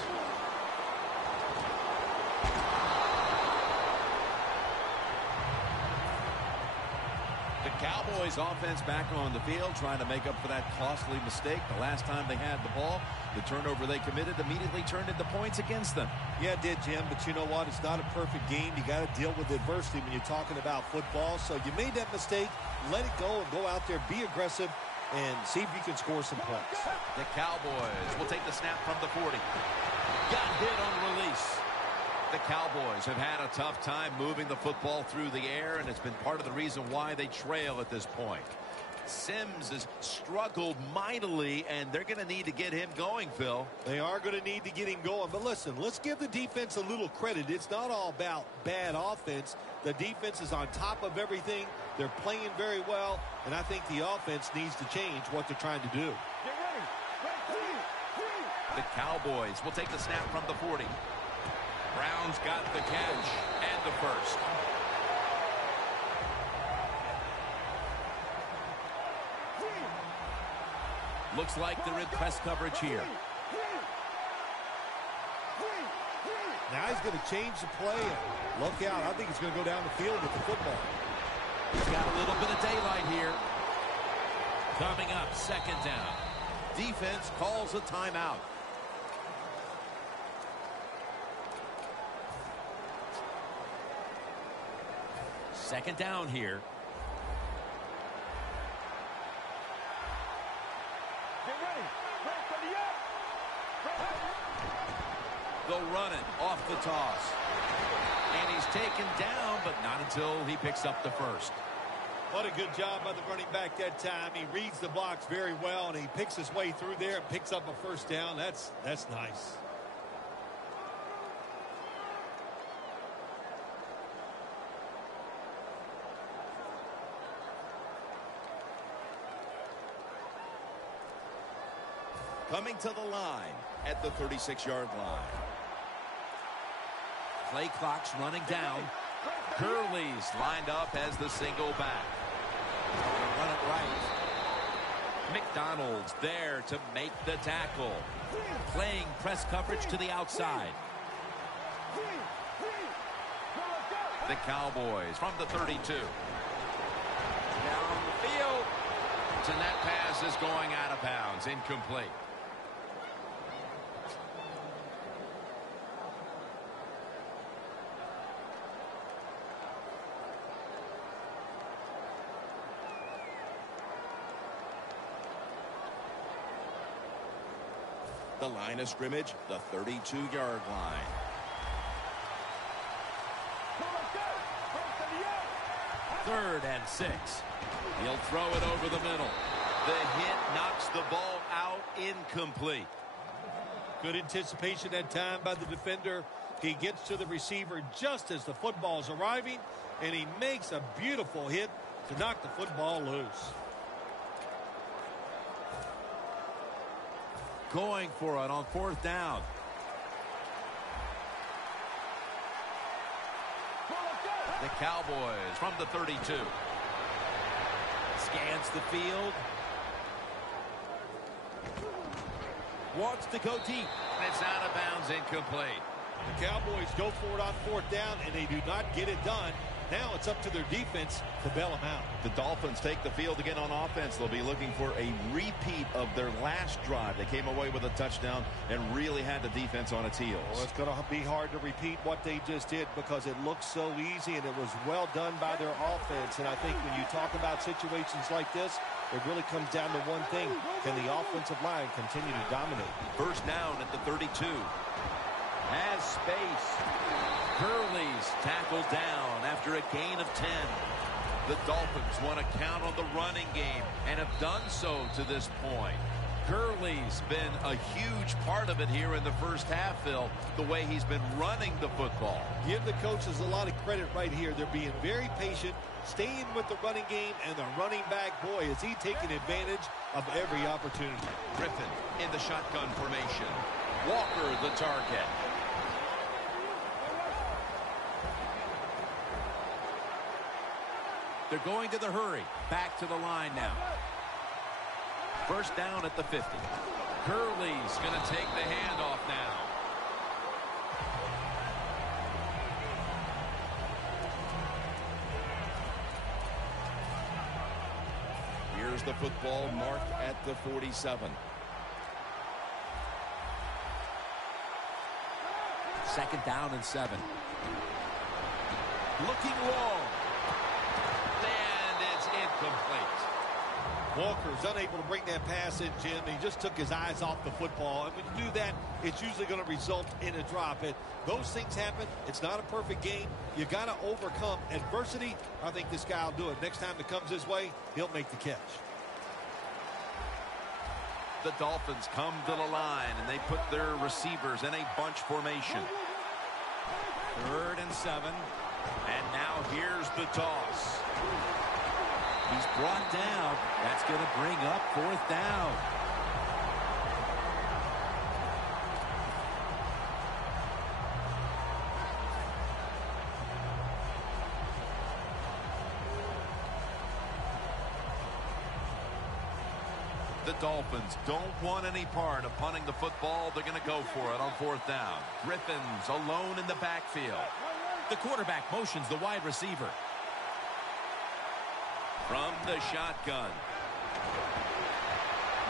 The Cowboys offense back on the field trying to make up for that costly mistake. The last time they had the ball, the turnover they committed immediately turned into points against them. Yeah, it did, Jim, but you know what? It's not a perfect game. You got to deal with adversity when you're talking about football. So you made that mistake, let it go, and go out there, be aggressive, and see if you can score some points. The Cowboys will take the snap from the 40. Got hit on release. The Cowboys have had a tough time moving the football through the air, and it's been part of the reason why they trail at this point. Sims has struggled mightily, and they're going to need to get him going, Phil. They are going to need to get him going. But listen, let's give the defense a little credit. It's not all about bad offense. The defense is on top of everything. They're playing very well, and I think the offense needs to change what they're trying to do. The Cowboys will take the snap from the 40. Brown's got the catch and the first. Looks like they're in press coverage here. Now he's going to change the play. Look out. I think he's going to go down the field with the football. He's got a little bit of daylight here. Coming up, 2nd down. Defense calls a timeout. Second down here. They'll run it off the toss. And he's taken down, but not until he picks up the first. What a good job by the running back that time. He reads the blocks very well, and he picks his way through there and picks up a first down. That's nice. Coming to the line at the 36-yard line. Play clock's running down. Gurley's lined up as the single back. They'll run it right. McDonald's there to make the tackle. Playing press coverage to the outside. The Cowboys from the 32. Down the field. And that pass is going out of bounds. Incomplete. The line of scrimmage, the 32-yard line. Third and 6. He'll throw it over the middle. The hit knocks the ball out, incomplete. Good anticipation that time by the defender. He gets to the receiver just as the football is arriving, and he makes a beautiful hit to knock the football loose. Going for it on 4th down. The Cowboys from the 32. Scans the field. Wants to go deep. And it's out of bounds, incomplete. The Cowboys go for it on 4th down, and they do not get it done. Now it's up to their defense to bail them out. The Dolphins take the field again on offense. They'll be looking for a repeat of their last drive. They came away with a touchdown and really had the defense on its heels. Well, it's going to be hard to repeat what they just did because it looks so easy, and it was well done by their offense. And I think when you talk about situations like this, it really comes down to one thing. Can the offensive line continue to dominate? First down at the 32. Has space. Hurley's tackled down after a gain of 10. The Dolphins want to count on the running game and have done so to this point. Hurley's been a huge part of it here in the first half, Phil, the way he's been running the football. Give the coaches a lot of credit right here. They're being very patient, staying with the running game, and the running back, boy, is he taking advantage of every opportunity. Griffin in the shotgun formation. Walker the target. They're going to the hurry. Back to the line now. First down at the 50. Hurley's going to take the handoff now. Here's the football marked at the 47. Second down and 7. Looking long. And it's incomplete. Walker's unable to bring that pass in, Jim. He just took his eyes off the football. And when you do that, it's usually going to result in a drop. Those things happen. It's not a perfect game. You got to overcome adversity. I think this guy will do it. Next time it comes his way, he'll make the catch. The Dolphins come to the line, and they put their receivers in a bunch formation. Third and 7. And now here's the toss. He's brought down. That's going to bring up 4th down. The Dolphins don't want any part of punting the football. They're going to go for it on 4th down. Griffin's alone in the backfield. The quarterback motions the wide receiver. From the shotgun.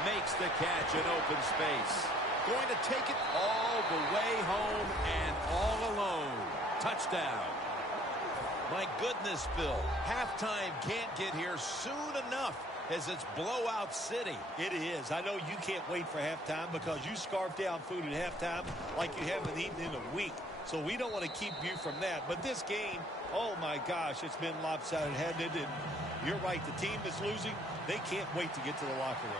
Makes the catch in open space. Going to take it all the way home and all alone. Touchdown. My goodness, Phil. Halftime can't get here soon enough as it's blowout city. It is. I know you can't wait for halftime because you scarf down food at halftime like you haven't eaten in a week. So we don't want to keep you from that. But this game, oh my gosh, it's been lopsided, hasn't it? And you're right, the team that's losing, they can't wait to get to the locker room.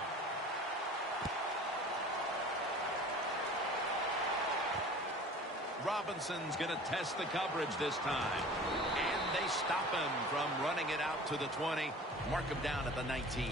Robinson's going to test the coverage this time. And they stop him from running it out to the 20. Mark him down at the 19.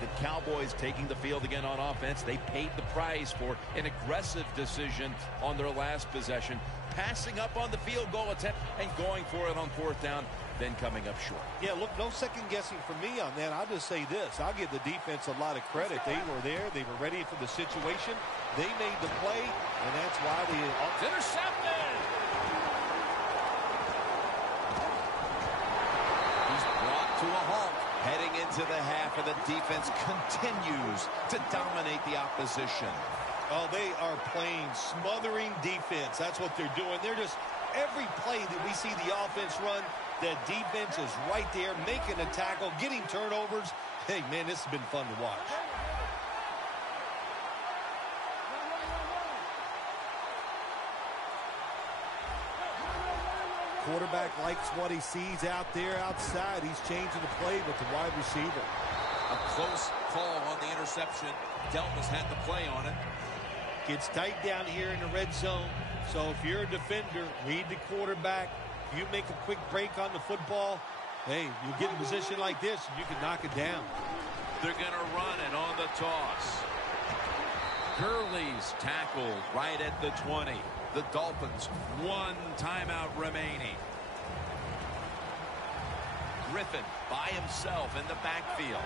The Cowboys taking the field again on offense. They paid the price for an aggressive decision on their last possession. Passing up on the field goal attempt and going for it on 4th down, then coming up short. Yeah, look, no second guessing for me on that. I'll just say this. I'll give the defense a lot of credit. They were there. They were ready for the situation. They made the play, and that's why they... Intercepted! He's brought to a halt. Heading into the half, and the defense continues to dominate the opposition. Oh, they are playing smothering defense. That's what they're doing. They're just, every play that we see the offense run, the defense is right there, making a tackle, getting turnovers. Hey, man, this has been fun to watch. quarterback likes what he sees out there outside. He's changing the play with the wide receiver. A close call on the interception. Delmas had the play on it. Gets tight down here in the red zone. So if you're a defender, read the quarterback. If you make a quick break on the football, hey, you get in a position like this and you can knock it down. They're going to run it on the toss. Gurley's tackled right at the 20. The Dolphins, 1 timeout remaining. Griffin by himself in the backfield.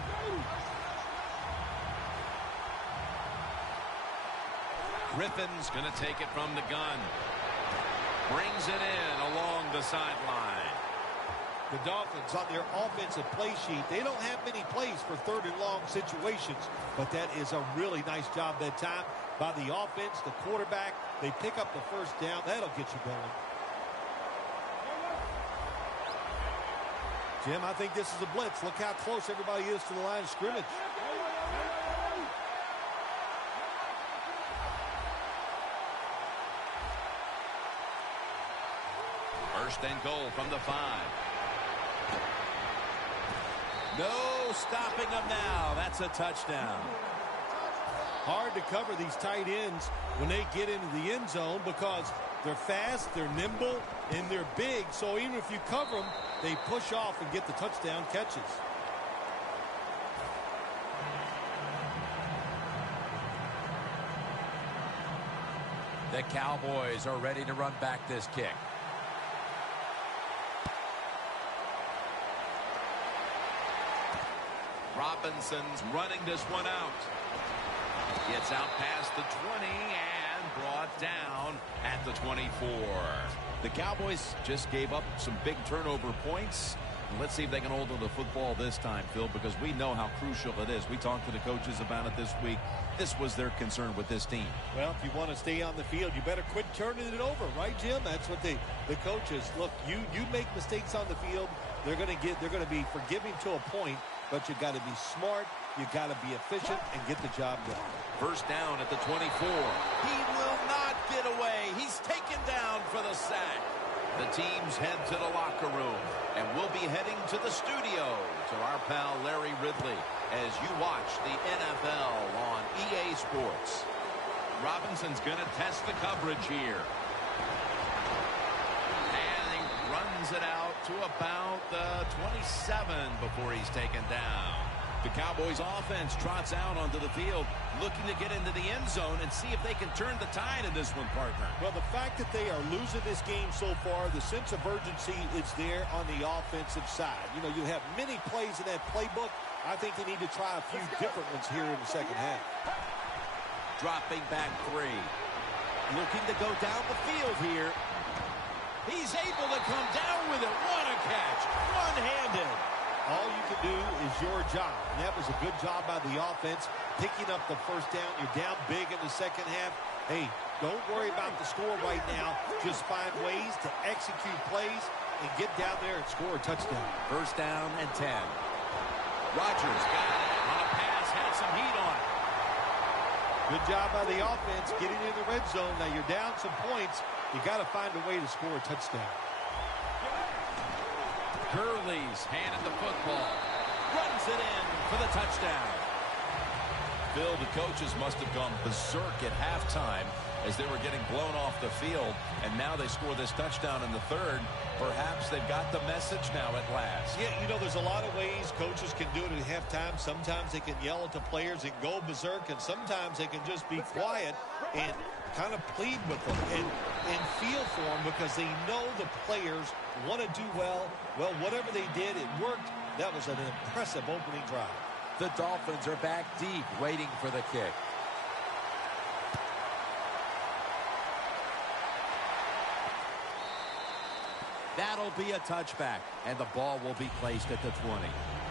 Griffin's going to take it from the gun. Brings it in along the sideline. The Dolphins on their offensive play sheet, they don't have many plays for 3rd and long situations, but that is a really nice job that time by the offense, the quarterback. They pick up the first down. That'll get you going. Jim, I think this is a blitz. Look how close everybody is to the line of scrimmage. First and goal from the 5. No stopping them now. That's a touchdown. Hard to cover these tight ends when they get into the end zone because they're fast, they're nimble, and they're big. So even if you cover them, they push off and get the touchdown catches. The Cowboys are ready to run back this kick. Robinson's running this one out. Gets out past the 20 and brought down at the 24. The Cowboys just gave up some big turnover points. Let's see if they can hold on to the football this time, Phil, because we know how crucial it is. We talked to the coaches about it this week. This was their concern with this team. Well, if you want to stay on the field, you better quit turning it over, right, Jim? That's what the coaches look. You make mistakes on the field, they're going to be forgiving to a point, but you got to be smart, you got to be efficient, and get the job done. First down at the 24. He will not get away. He's taken down for the sack. The teams head to the locker room, and we'll be heading to the studio to our pal Larry Ridley as you watch the NFL on EA Sports. Robinson's going to test the coverage here. And he runs it out to about the 27 before he's taken down. The Cowboys offense trots out onto the field, looking to get into the end zone and see if they can turn the tide in this one, partner. Well, the fact that they are losing this game so far, the sense of urgency is there on the offensive side. You know, you have many plays in that playbook. I think they need to try a few different ones here in the second half. Dropping back 3. Looking to go down the field here. He's able to come down with it. What a catch. One-handed. All you can do is your job. And that was a good job by the offense, picking up the first down. You're down big in the second half. Hey, don't worry about the score right now. Just find ways to execute plays and get down there and score a touchdown. First down and 10. Rodgers got it on a pass, had some heat on it. Good job by the offense getting in the red zone. Now you're down some points. You got to find a way to score a touchdown. Gurley's handed the football. Runs it in for the touchdown. Phil, the coaches must have gone berserk at halftime as they were getting blown off the field, and now they score this touchdown in the third. Perhaps they've got the message now at last. Yeah, you know, there's a lot of ways coaches can do it at halftime. Sometimes they can yell at the players and go berserk, and sometimes they can just be quiet and kind of plead with them and feel for them because they know the players want to do well. Well, whatever they did, it worked. That was an impressive opening drive. The Dolphins are back deep, waiting for the kick. That'll be a touchback, and the ball will be placed at the 20.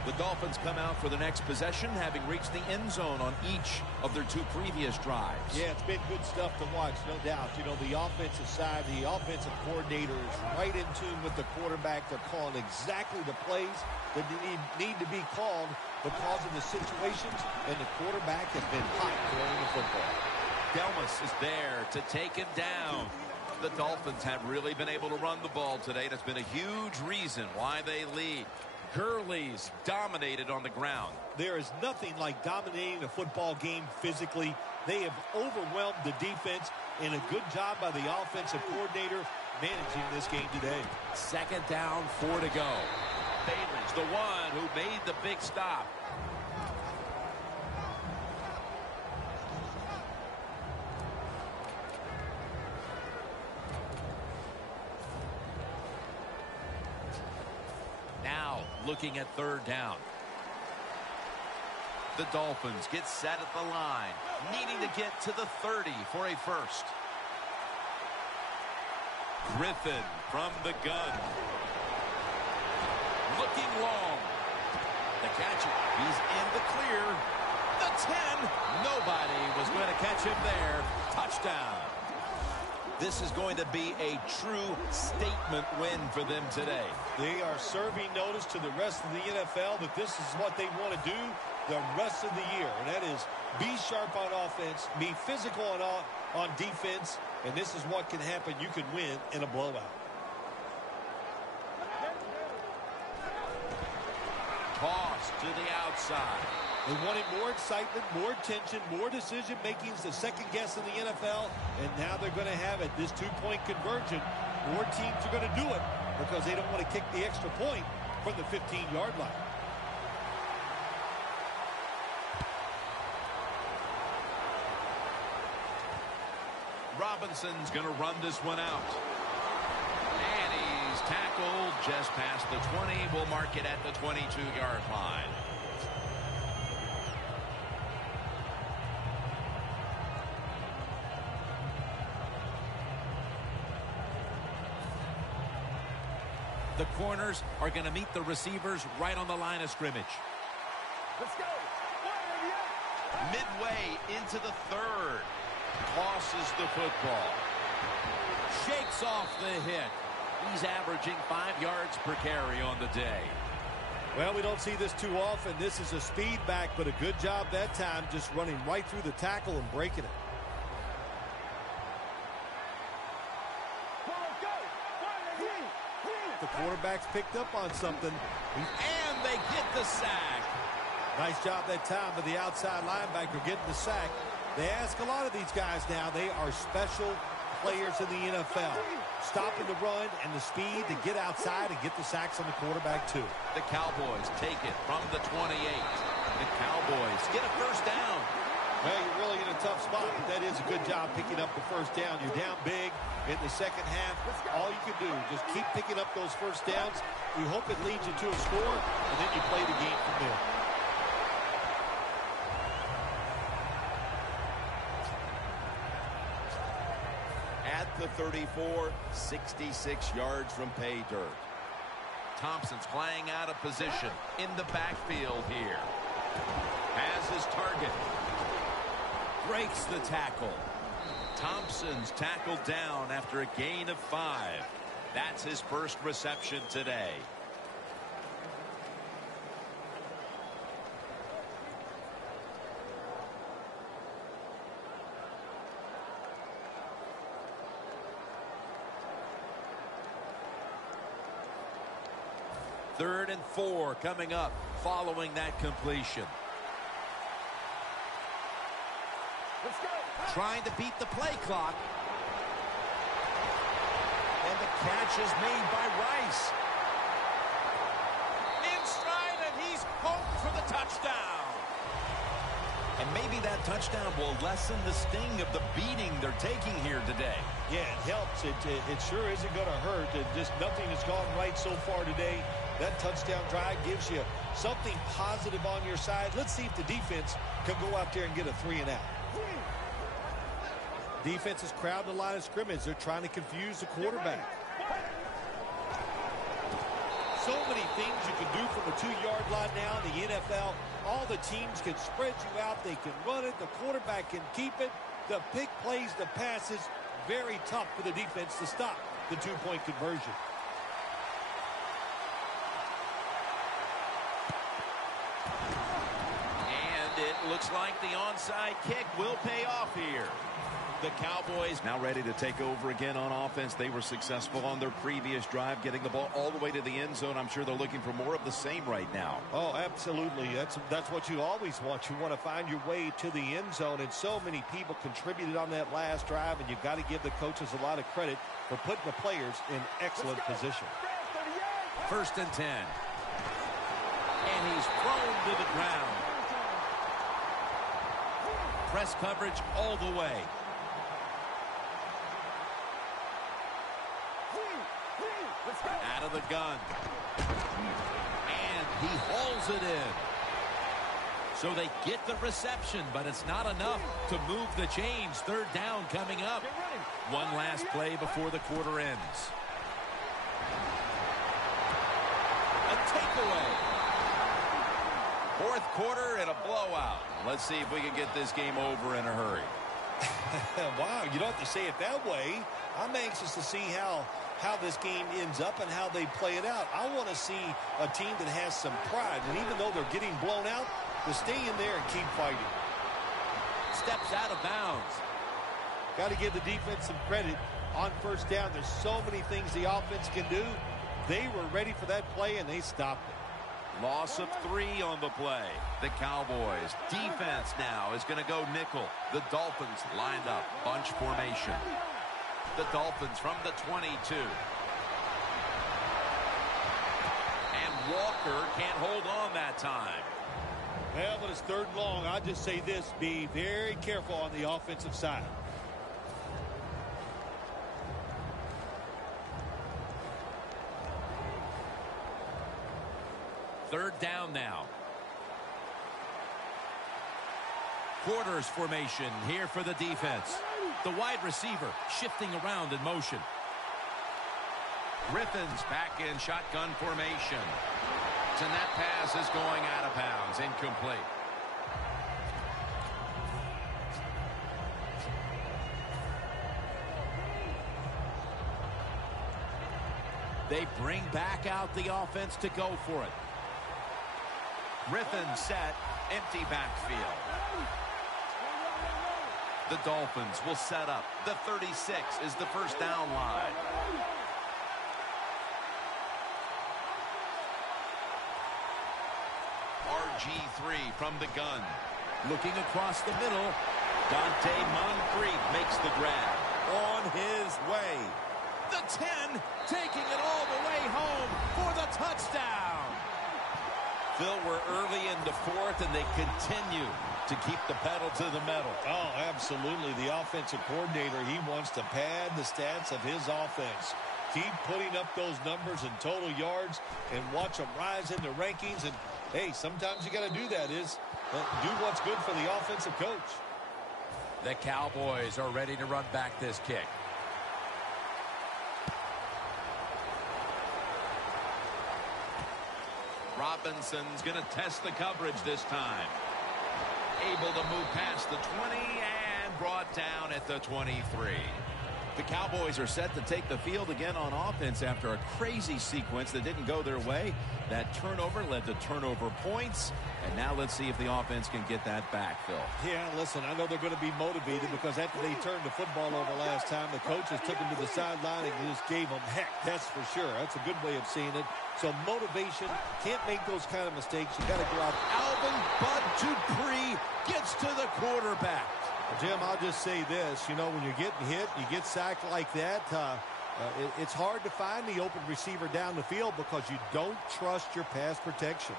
The Dolphins come out for the next possession, having reached the end zone on each of their 2 previous drives. Yeah, it's been good stuff to watch, no doubt. You know, the offensive side, the offensive coordinator is right in tune with the quarterback. They're calling exactly the plays that need to be called because of the situations, and the quarterback has been hot throwing the football. Delmas is there to take him down. The Dolphins have really been able to run the ball today. That's been a huge reason why they lead. Gurley's dominated on the ground. There is nothing like dominating a football game physically. They have overwhelmed the defense, and a good job by the offensive coordinator managing this game today. Second down, 4 to go. Bailey's the one who made the big stop. Now looking at third down. The Dolphins get set at the line, needing to get to the 30 for a first. Griffin from the gun. Looking long. The catcher, he's in the clear. The 10. Nobody was going to catch him there. Touchdown. This is going to be a true statement win for them today. They are serving notice to the rest of the NFL that this is what they want to do the rest of the year. And that is be sharp on offense, be physical on defense, and this is what can happen. You can win in a blowout. Toss to the outside. They wanted more excitement, more tension, more decision-making. It's the second guess in the NFL, and now they're going to have it. This two-point conversion, more teams are going to do it because they don't want to kick the extra point from the 15-yard line. Robinson's going to run this one out. And he's tackled just past the 20. We'll mark it at the 22-yard line. The corners are going to meet the receivers right on the line of scrimmage. Let's go. Midway into the third. Tosses the football. Shakes off the hit. He's averaging 5 yards per carry on the day. Well, we don't see this too often. This is a speed back, but a good job that time just running right through the tackle and breaking it. The quarterback's picked up on something. And they get the sack. Nice job that time by the outside linebacker getting the sack. They ask a lot of these guys now. They are special players in the NFL. Stopping the run and the speed to get outside and get the sacks on the quarterback, too. The Cowboys take it from the 28. The Cowboys get a first down. Well, you're really in a tough spot, but that is a good job picking up the first down. You're down big in the second half. All you can do, just keep picking up those first downs. You hope it leads you to a score, and then you play the game from there. At the 34, 66 yards from pay dirt. Thompson's playing out of position in the backfield here. Has his target. Breaks the tackle. Thompson's tackled down after a gain of 5. That's his first reception today. Third and 4 coming up following that completion. Let's go. Trying to beat the play clock. And the catch is made by Rice. In stride, and he's home for the touchdown. And maybe that touchdown will lessen the sting of the beating they're taking here today. Yeah, it helps. It sure isn't going to hurt. Just nothing has gone right so far today. That touchdown drive gives you something positive on your side. Let's see if the defense can go out there and get a 3-and-out. Defense is crowding the line of scrimmage. They're trying to confuse the quarterback. So many things you can do from the 2-yard line now in the NFL. All the teams can spread you out. They can run it. The quarterback can keep it. The big plays, the passes, very tough for the defense to stop the 2-point conversion. And it looks like the onside kick will pay off here. The Cowboys now ready to take over again on offense. They were successful on their previous drive, getting the ball all the way to the end zone. I'm sure they're looking for more of the same right now. Oh, absolutely. That's what you always want. You want to find your way to the end zone, and so many people contributed on that last drive, and you've got to give the coaches a lot of credit for putting the players in excellent position. 1st and 10. And he's thrown to the ground. Press coverage all the way. Out of the gun. And he hauls it in. So they get the reception, but it's not enough to move the chains. 3rd down coming up. One last play before the quarter ends. A takeaway. 4th quarter and a blowout. Let's see if we can get this game over in a hurry. Wow, you don't have to say it that way. I'm anxious to see how this game ends up and how they play it out. I want to see a team that has some pride, and even though they're getting blown out, to stay in there and keep fighting. Steps out of bounds. Got to give the defense some credit on 1st down. There's so many things the offense can do. They were ready for that play, and they stopped it. Loss of 3 on the play. The Cowboys defense now is going to go nickel. The Dolphins lined up bunch formation. The Dolphins from the 22. And Walker can't hold on that time. Well, when it's 3rd and long, I'll just say this: be very careful on the offensive side. Third down now. Quarters formation here for the defense. The wide receiver shifting around in motion. Griffin's back in shotgun formation. And that pass is going out of bounds. Incomplete. They bring back out the offense to go for it. Griffin set, empty backfield. The Dolphins will set up. The 36 is the 1st down line. RG3 from the gun. Looking across the middle. Dante Moncrief makes the grab. On his way. The 10 taking it all the way home for the touchdown. Phil, we're early into 4th, and they continue to keep the pedal to the metal. Oh, absolutely. The offensive coordinator, he wants to pad the stats of his offense. Keep putting up those numbers in total yards and watch them rise in the rankings. And, hey, sometimes you got to do that is do what's good for the offensive coach. The Cowboys are ready to run back this kick. Robinson's going to test the coverage this time. Able to move past the 20 and brought down at the 23. The Cowboys are set to take the field again on offense after a crazy sequence that didn't go their way. That turnover led to turnover points. And now let's see if the offense can get that back, Phil. Yeah, listen, I know they're going to be motivated because after they turned the football over last time, the coaches took them to the sideline and just gave them heck. That's for sure. That's a good way of seeing it. So motivation, can't make those kind of mistakes. You got to go out. Alvin Bud Dupree gets to the quarterback. Jim, I'll just say this. You know, when you're getting hit, you get sacked like that, it's hard to find the open receiver down the field because you don't trust your pass protection.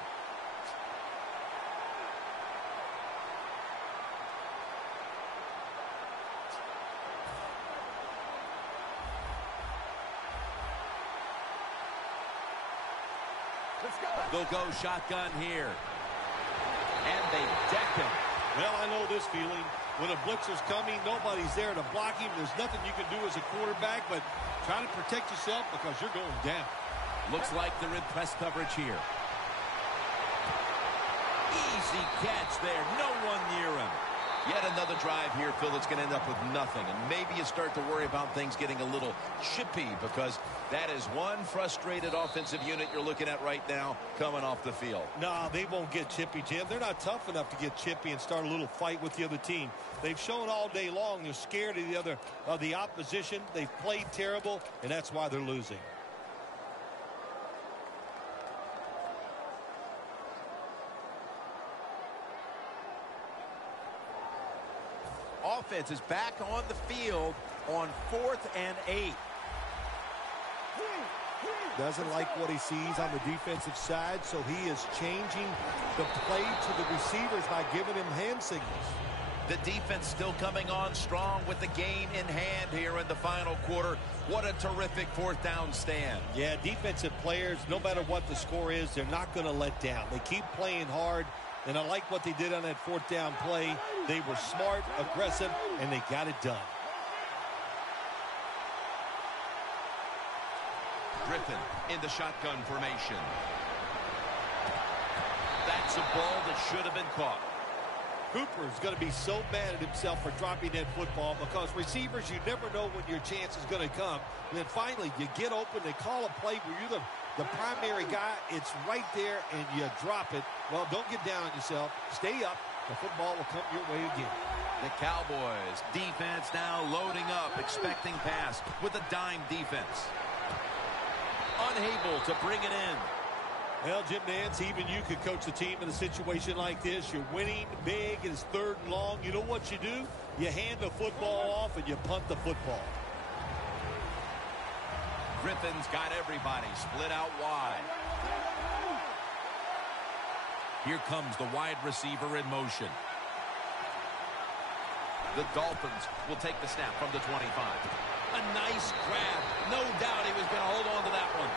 They'll go shotgun here. And they deck him. Well, I know this feeling. When a blitzer's coming, nobody's there to block him. There's nothing you can do as a quarterback, but try to protect yourself because you're going down. Looks like they're in press coverage here. Easy catch there. No one near him. Yet another drive here, Phil, that's going to end up with nothing. And maybe you start to worry about things getting a little chippy, because that is one frustrated offensive unit you're looking at right now coming off the field. No, they won't get chippy, Jim. They're not tough enough to get chippy and start a little fight with the other team. They've shown all day long they're scared of the opposition. They've played terrible, and that's why they're losing. Offense is back on the field on 4th and 8. Doesn't like what he sees on the defensive side, so he is changing the play to the receivers by giving him hand signals. The defense still coming on strong with the game in hand here in the final quarter. What a terrific 4th down stand. Yeah, defensive players, no matter what the score is, they're not going to let down. They keep playing hard, and I like what they did on that 4th down play. They were smart, aggressive, and they got it done. Griffin in the shotgun formation. That's a ball that should have been caught. Cooper's going to be so mad at himself for dropping that football, because receivers, you never know when your chance is going to come. And then finally, you get open, they call a play where you're the primary guy. It's right there, and you drop it. Well, don't get down on yourself. Stay up. The football will come your way again. The Cowboys defense now loading up, expecting pass with a dime defense. Unable to bring it in. Well, Jim Nance, even you could coach the team in a situation like this. You're winning big, it's 3rd and long. You know what you do? You hand the football off and you punt the football. Griffin's got everybody split out wide. Here comes the wide receiver in motion. The Dolphins will take the snap from the 25. A nice grab. No doubt he was going to hold on to that one.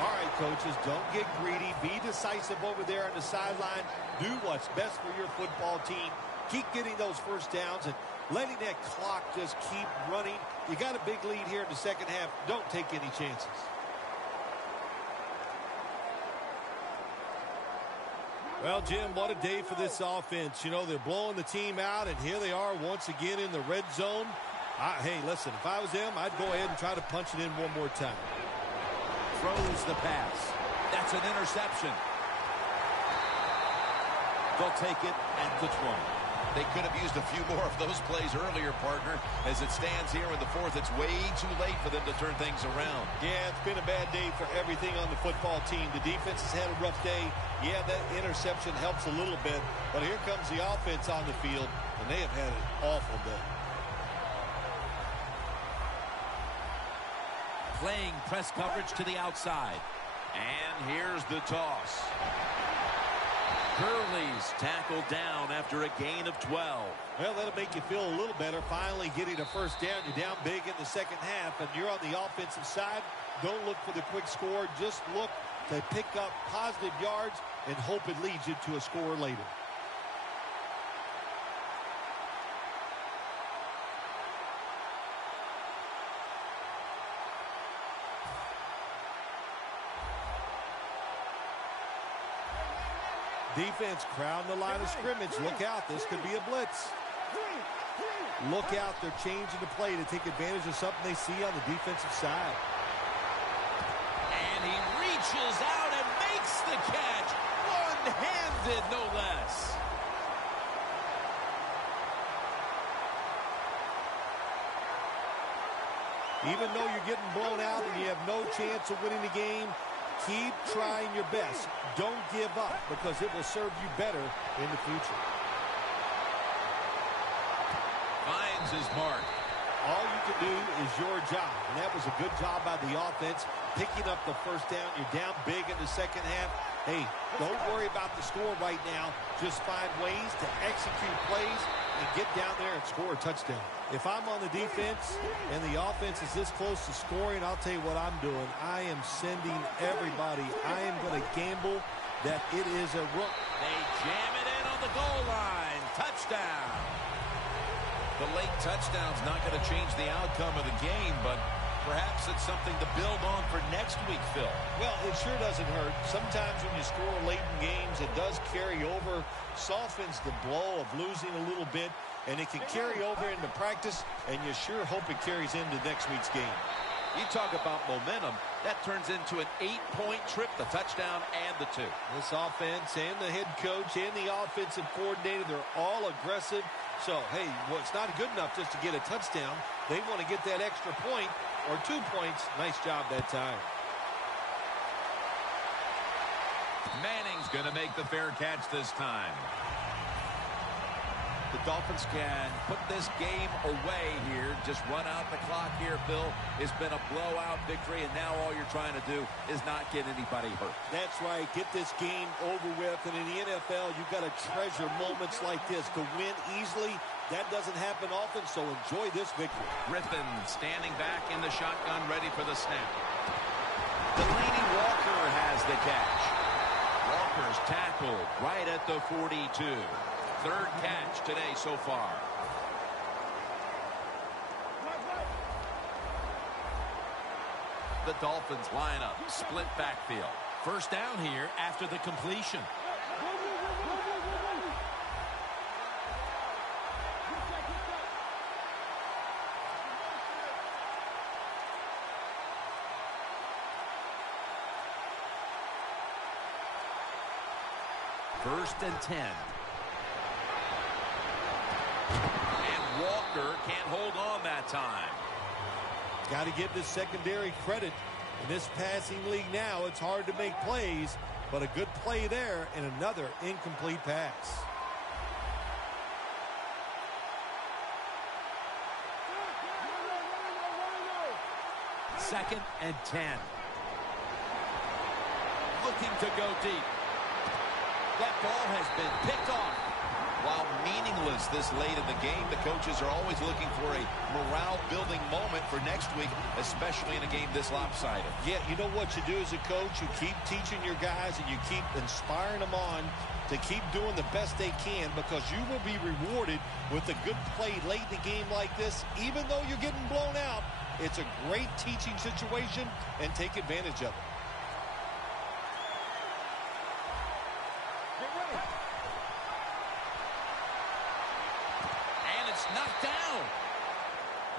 All right, coaches, don't get greedy. Be decisive over there on the sideline. Do what's best for your football team. Keep getting those 1st downs and letting that clock just keep running. You got a big lead here in the 2nd half. Don't take any chances. Well, Jim, what a day for this offense. You know, they're blowing the team out, and here they are once again in the red zone. Hey, listen, if I was them, I'd go ahead and try to punch it in one more time. Throws the pass. That's an interception. They'll take it at the 20. They could have used a few more of those plays earlier, partner. As it stands here in the 4th, it's way too late for them to turn things around. Yeah, it's been a bad day for everything on the football team. The defense has had a rough day. Yeah, that interception helps a little bit, but here comes the offense on the field, and they have had an awful day. Playing press coverage to the outside. And here's the toss. Gurley's tackled down after a gain of 12. Well, that'll make you feel a little better. Finally getting a 1st down. You're down big in the 2nd half, and you're on the offensive side. Don't look for the quick score. Just look to pick up positive yards and hope it leads you to a score later. Defense crowding the line of scrimmage. Look out. This could be a blitz. Look out. They're changing the play to take advantage of something they see on the defensive side. And he reaches out and makes the catch. One-handed, no less. Even though you're getting blown out and you have no chance of winning the game, keep trying your best. Don't give up, because it will serve you better in the future. Finds his mark. All you can do is your job, and that was a good job by the offense, picking up the 1st down. You're down big in the 2nd half. Hey, don't worry about the score right now. Just find ways to execute plays and get down there and score a touchdown. If I'm on the defense and the offense is this close to scoring, I'll tell you what I'm doing. I am sending everybody. I am going to gamble that it is a run. They jam it in on the goal line. Touchdown. The late touchdown's not going to change the outcome of the game, but Perhaps it's something to build on for next week, Phil. Well, it sure doesn't hurt. Sometimes when you score late in games, it does carry over, softens the blow of losing a little bit, and it can carry over into practice, and you sure hope it carries into next week's game. You talk about momentum, that turns into an 8-point trip, the touchdown and the 2. This offense and the head coach and the offensive coordinator, they're all aggressive. So, hey, well, it's not good enough just to get a touchdown. They want to get that extra point or 2 points. Nice job that time. Manning's going to make the fair catch this time. The Dolphins can put this game away here. Just run out the clock here, Phil. It's been a blowout victory, and now all you're trying to do is not get anybody hurt. That's right. Get this game over with. And in the NFL, you've got to treasure moments like this. To win easily, that doesn't happen often, so enjoy this victory. Griffin standing back in the shotgun, ready for the snap. Delaney Walker has the catch. Walker's tackled right at the 42. Third catch today so far. The Dolphins line up, split backfield. First down here after the completion. First and 10. And Walker can't hold on that time. Got to give the secondary credit. In this passing league now, it's hard to make plays, but a good play there and another incomplete pass. Second and 10. Looking to go deep. That ball has been picked off. While meaningless this late in the game, the coaches are always looking for a morale-building moment for next week, especially in a game this lopsided. Yeah, you know what you do as a coach? You keep teaching your guys and you keep inspiring them on to keep doing the best they can, because you will be rewarded with a good play late in the game like this. Even though you're getting blown out, it's a great teaching situation, and take advantage of it. Knocked down.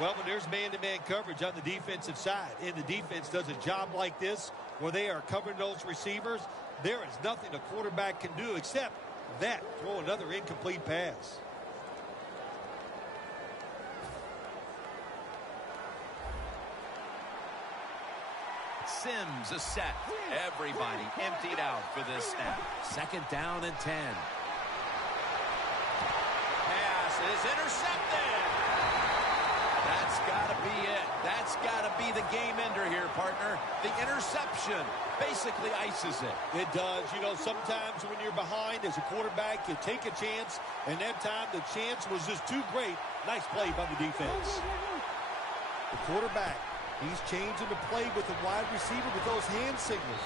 Well, when there's man-to-man coverage on the defensive side, and the defense does a job like this where they are covering those receivers, there is nothing a quarterback can do except that, throw another incomplete pass. Sims is set. Everybody emptied out for this snap. Second down and 10. Pass is intercepted. That's got to be it. That's got to be the game ender here, partner. The interception basically ices it. It does. You know, sometimes when you're behind as a quarterback, you take a chance, and that time the chance was just too great. Nice play by the defense. The quarterback, he's changing the play with the wide receiver with those hand signals.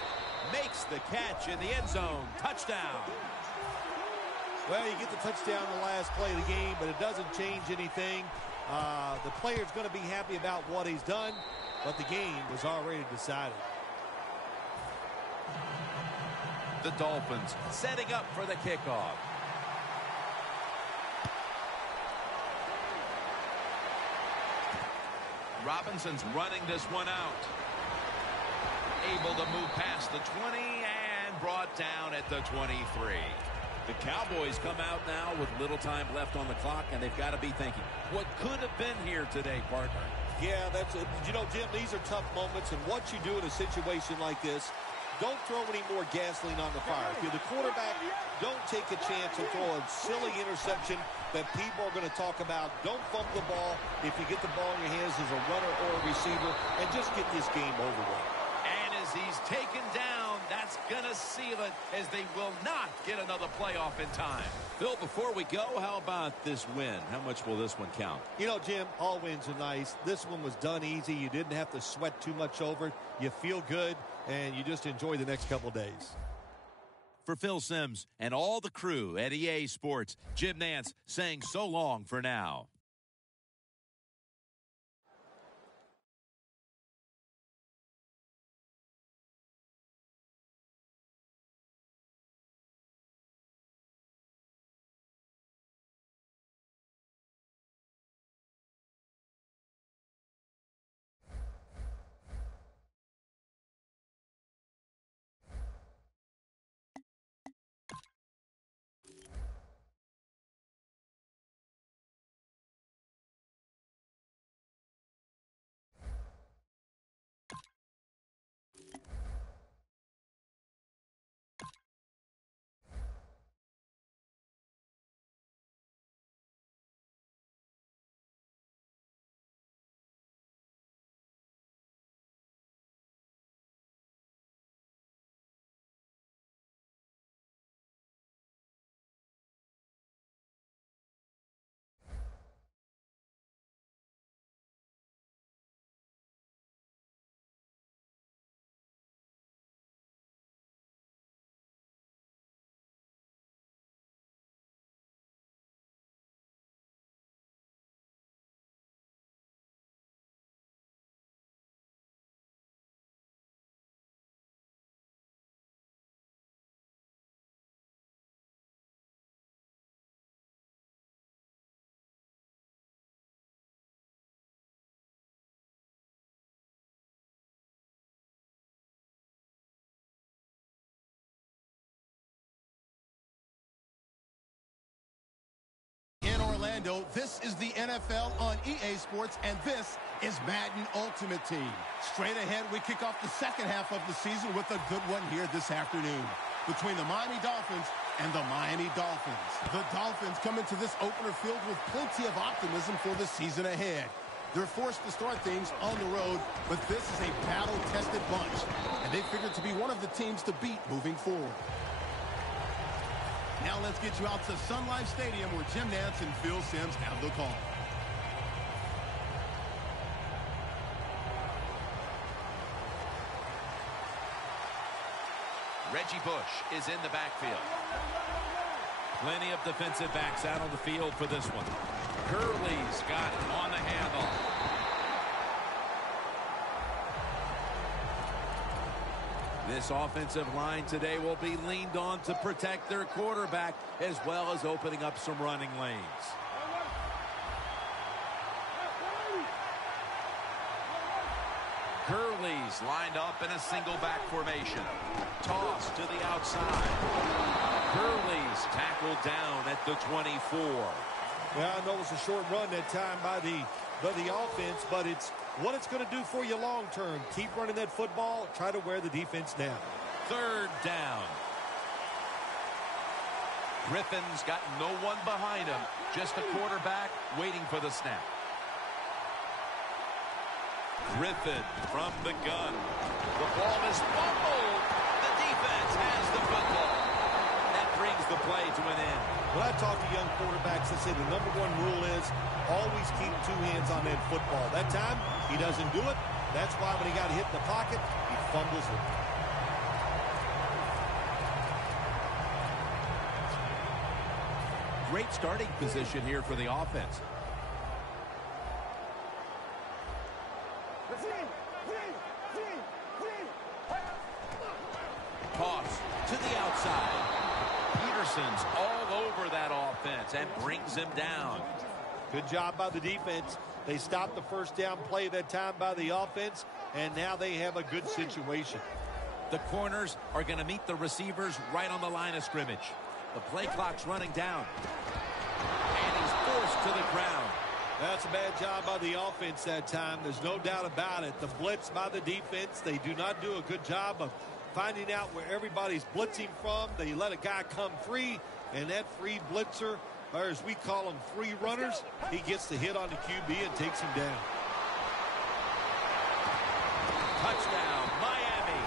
Makes the catch in the end zone. Touchdown. Well, you get the touchdown in the last play of the game, but it doesn't change anything. The player's going to be happy about what he's done, but the game was already decided. The Dolphins setting up for the kickoff. Robinson's running this one out. Able to move past the 20 and brought down at the 23. The Cowboys come out now with little time left on the clock, and they've got to be thinking, what could have been here today, partner? Yeah, that's it. You know, Jim, these are tough moments, and what you do in a situation like this, don't throw any more gasoline on the fire. If you're the quarterback, don't take a chance and throw a silly interception that people are going to talk about. Don't bump the ball if you get the ball in your hands as a runner or a receiver, and just get this game over with. And as he's taken down, that's going to seal it, as they will not get another playoff in time. Phil, before we go, how about this win? How much will this one count? You know, Jim, all wins are nice. This one was done easy. You didn't have to sweat too much over it. You feel good, and you just enjoy the next couple days. For Phil Simms and all the crew at EA Sports, Jim Nantz saying so long for now. Orlando. This is the NFL on EA Sports, and this is Madden Ultimate Team. Straight ahead, we kick off the second half of the season with a good one here this afternoon between the Miami Dolphins and the Miami Dolphins. The Dolphins come into this opener filled with plenty of optimism for the season ahead. They're forced to start things on the road, but this is a battle-tested bunch, and they figure to be one of the teams to beat moving forward. Now let's get you out to Sun Life Stadium where Jim Nantz and Phil Simms have the call. Reggie Bush is in the backfield. Plenty of defensive backs out on the field for this one. Gurley's got it on the handle. This offensive line today will be leaned on to protect their quarterback as well as opening up some running lanes. Gurley's lined up in a single back formation. Toss to the outside. Gurley's tackled down at the 24. Well, I know it was a short run that time by the offense, but it's what it's going to do for you long term. Keep running that football. Try to wear the defense down. Third down. Griffin's got no one behind him. Just a quarterback waiting for the snap. Griffin from the gun. The ball is fumbled. The defense has the football. That brings the play to an end. When I talk to young quarterbacks, I say the number one rule is always keep two hands on that football. That time, he doesn't do it. That's why when he got hit in the pocket, he fumbles it. Great starting position here for the offense. Toss to the outside. Peterson's all over that offense and brings him down. Good job by the defense. They stopped the first down play that time by the offense, and now they have a good situation. The corners are going to meet the receivers right on the line of scrimmage. The play clock's running down. And he's forced to the ground. That's a bad job by the offense that time. There's no doubt about it. The blitz by the defense, they do not do a good job of finding out where everybody's blitzing from. They let a guy come free, and that free blitzer, or as we call them, free runners, he gets the hit on the QB and takes him down. Touchdown, Miami.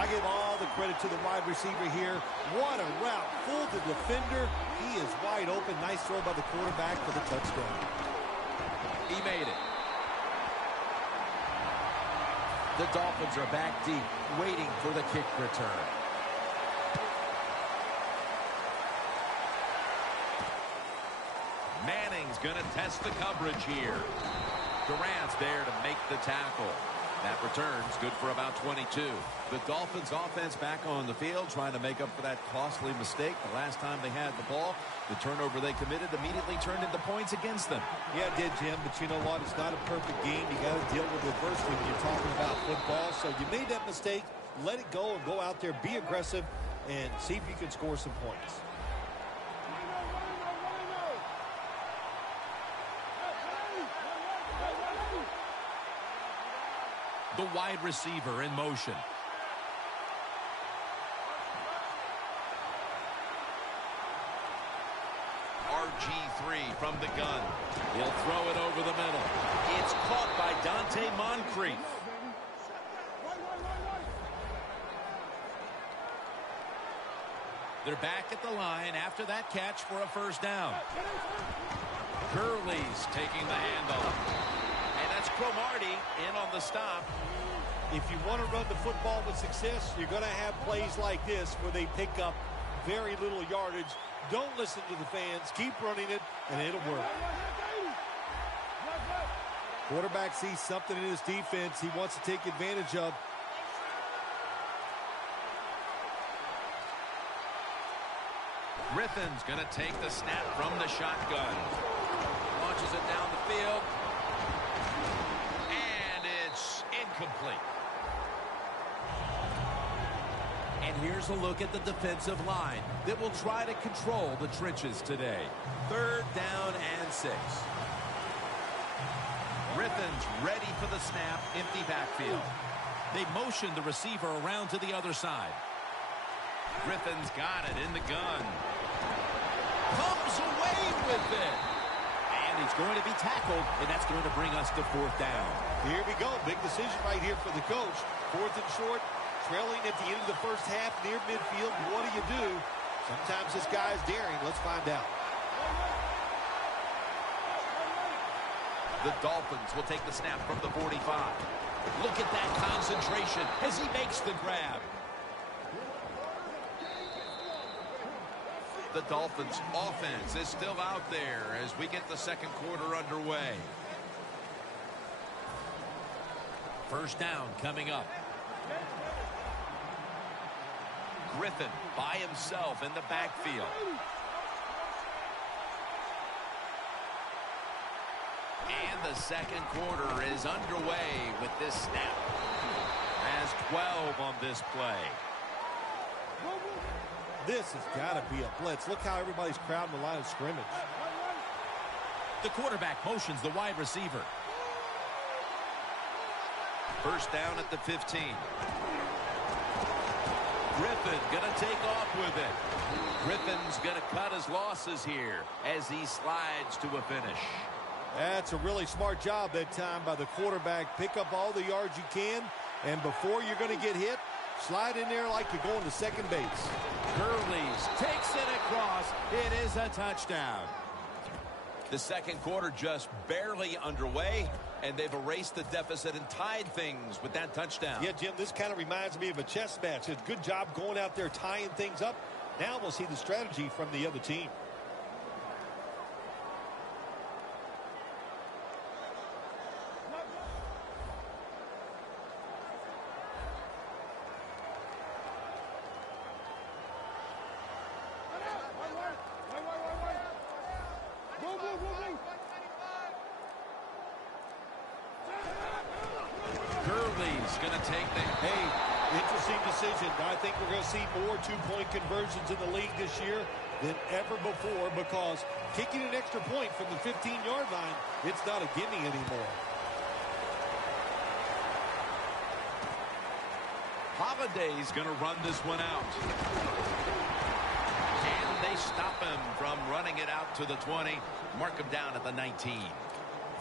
I give all the credit to the wide receiver here. What a route. Fooled the defender. He is wide open. Nice throw by the quarterback for the touchdown. He made it. The Dolphins are back deep, waiting for the kick return. Manning's going to test the coverage here. Durant's there to make the tackle. That return's good for about 22. The Dolphins offense back on the field trying to make up for that costly mistake the last time they had the ball. The turnover they committed immediately turned into points against them. Yeah, it did, Jim, but you know what? It's not a perfect game. You got to deal with adversity when you're talking about football. So you made that mistake, let it go, and go out there, be aggressive, and see if you can score some points. The wide receiver in motion. RG3 from the gun. He'll throw it over the middle. It's caught by Dante Moncrief. They're back at the line after that catch for a first down. Gurley's taking the handoff. And that's Cromartie in on the stop. If you want to run the football with success, you're going to have plays like this where they pick up very little yardage. Don't listen to the fans. Keep running it, and it'll work. Quarterback sees something in his defense he wants to take advantage of. Griffin's going to take the snap from the shotgun. Launches it down the field. And it's incomplete. And here's a look at the defensive line that will try to control the trenches today. 3rd down and 6. Griffin's ready for the snap, empty backfield. They motion the receiver around to the other side. Griffin's got it in the gun. Comes away with it. And he's going to be tackled, and that's going to bring us to 4th down. Here we go. Big decision right here for the coach. 4th and short, trailing at the end of the first half near midfield. What do? Sometimes this guy's daring. Let's find out. The Dolphins will take the snap from the 45. Look at that concentration as he makes the grab. The Dolphins offense is still out there as we get the second quarter underway. 1st down coming up. Griffin by himself in the backfield. And the second quarter is underway with this snap. Has 12 on this play. This has got to be a blitz. Look how everybody's crowding the line of scrimmage. The quarterback motions the wide receiver. 1st down at the 15. Griffin going to take off with it. Griffin's going to cut his losses here as he slides to a finish. That's a really smart job that time by the quarterback. Pick up all the yards you can, and before you're going to get hit, slide in there like you're going to second base. Hurleys takes it across. It is a touchdown. The second quarter just barely underway, and they've erased the deficit and tied things with that touchdown. Yeah, Jim, this kind of reminds me of a chess match. It's a good job going out there tying things up. Now we'll see the strategy from the other team. Gurley's going to take the... Hey, interesting decision. I think we're going to see more two-point conversions in the league this year than ever before because kicking an extra point from the 15-yard line, it's not a gimme anymore. Holiday's going to run this one out. Can they stop him from running it out to the 20? Mark him down at the 19.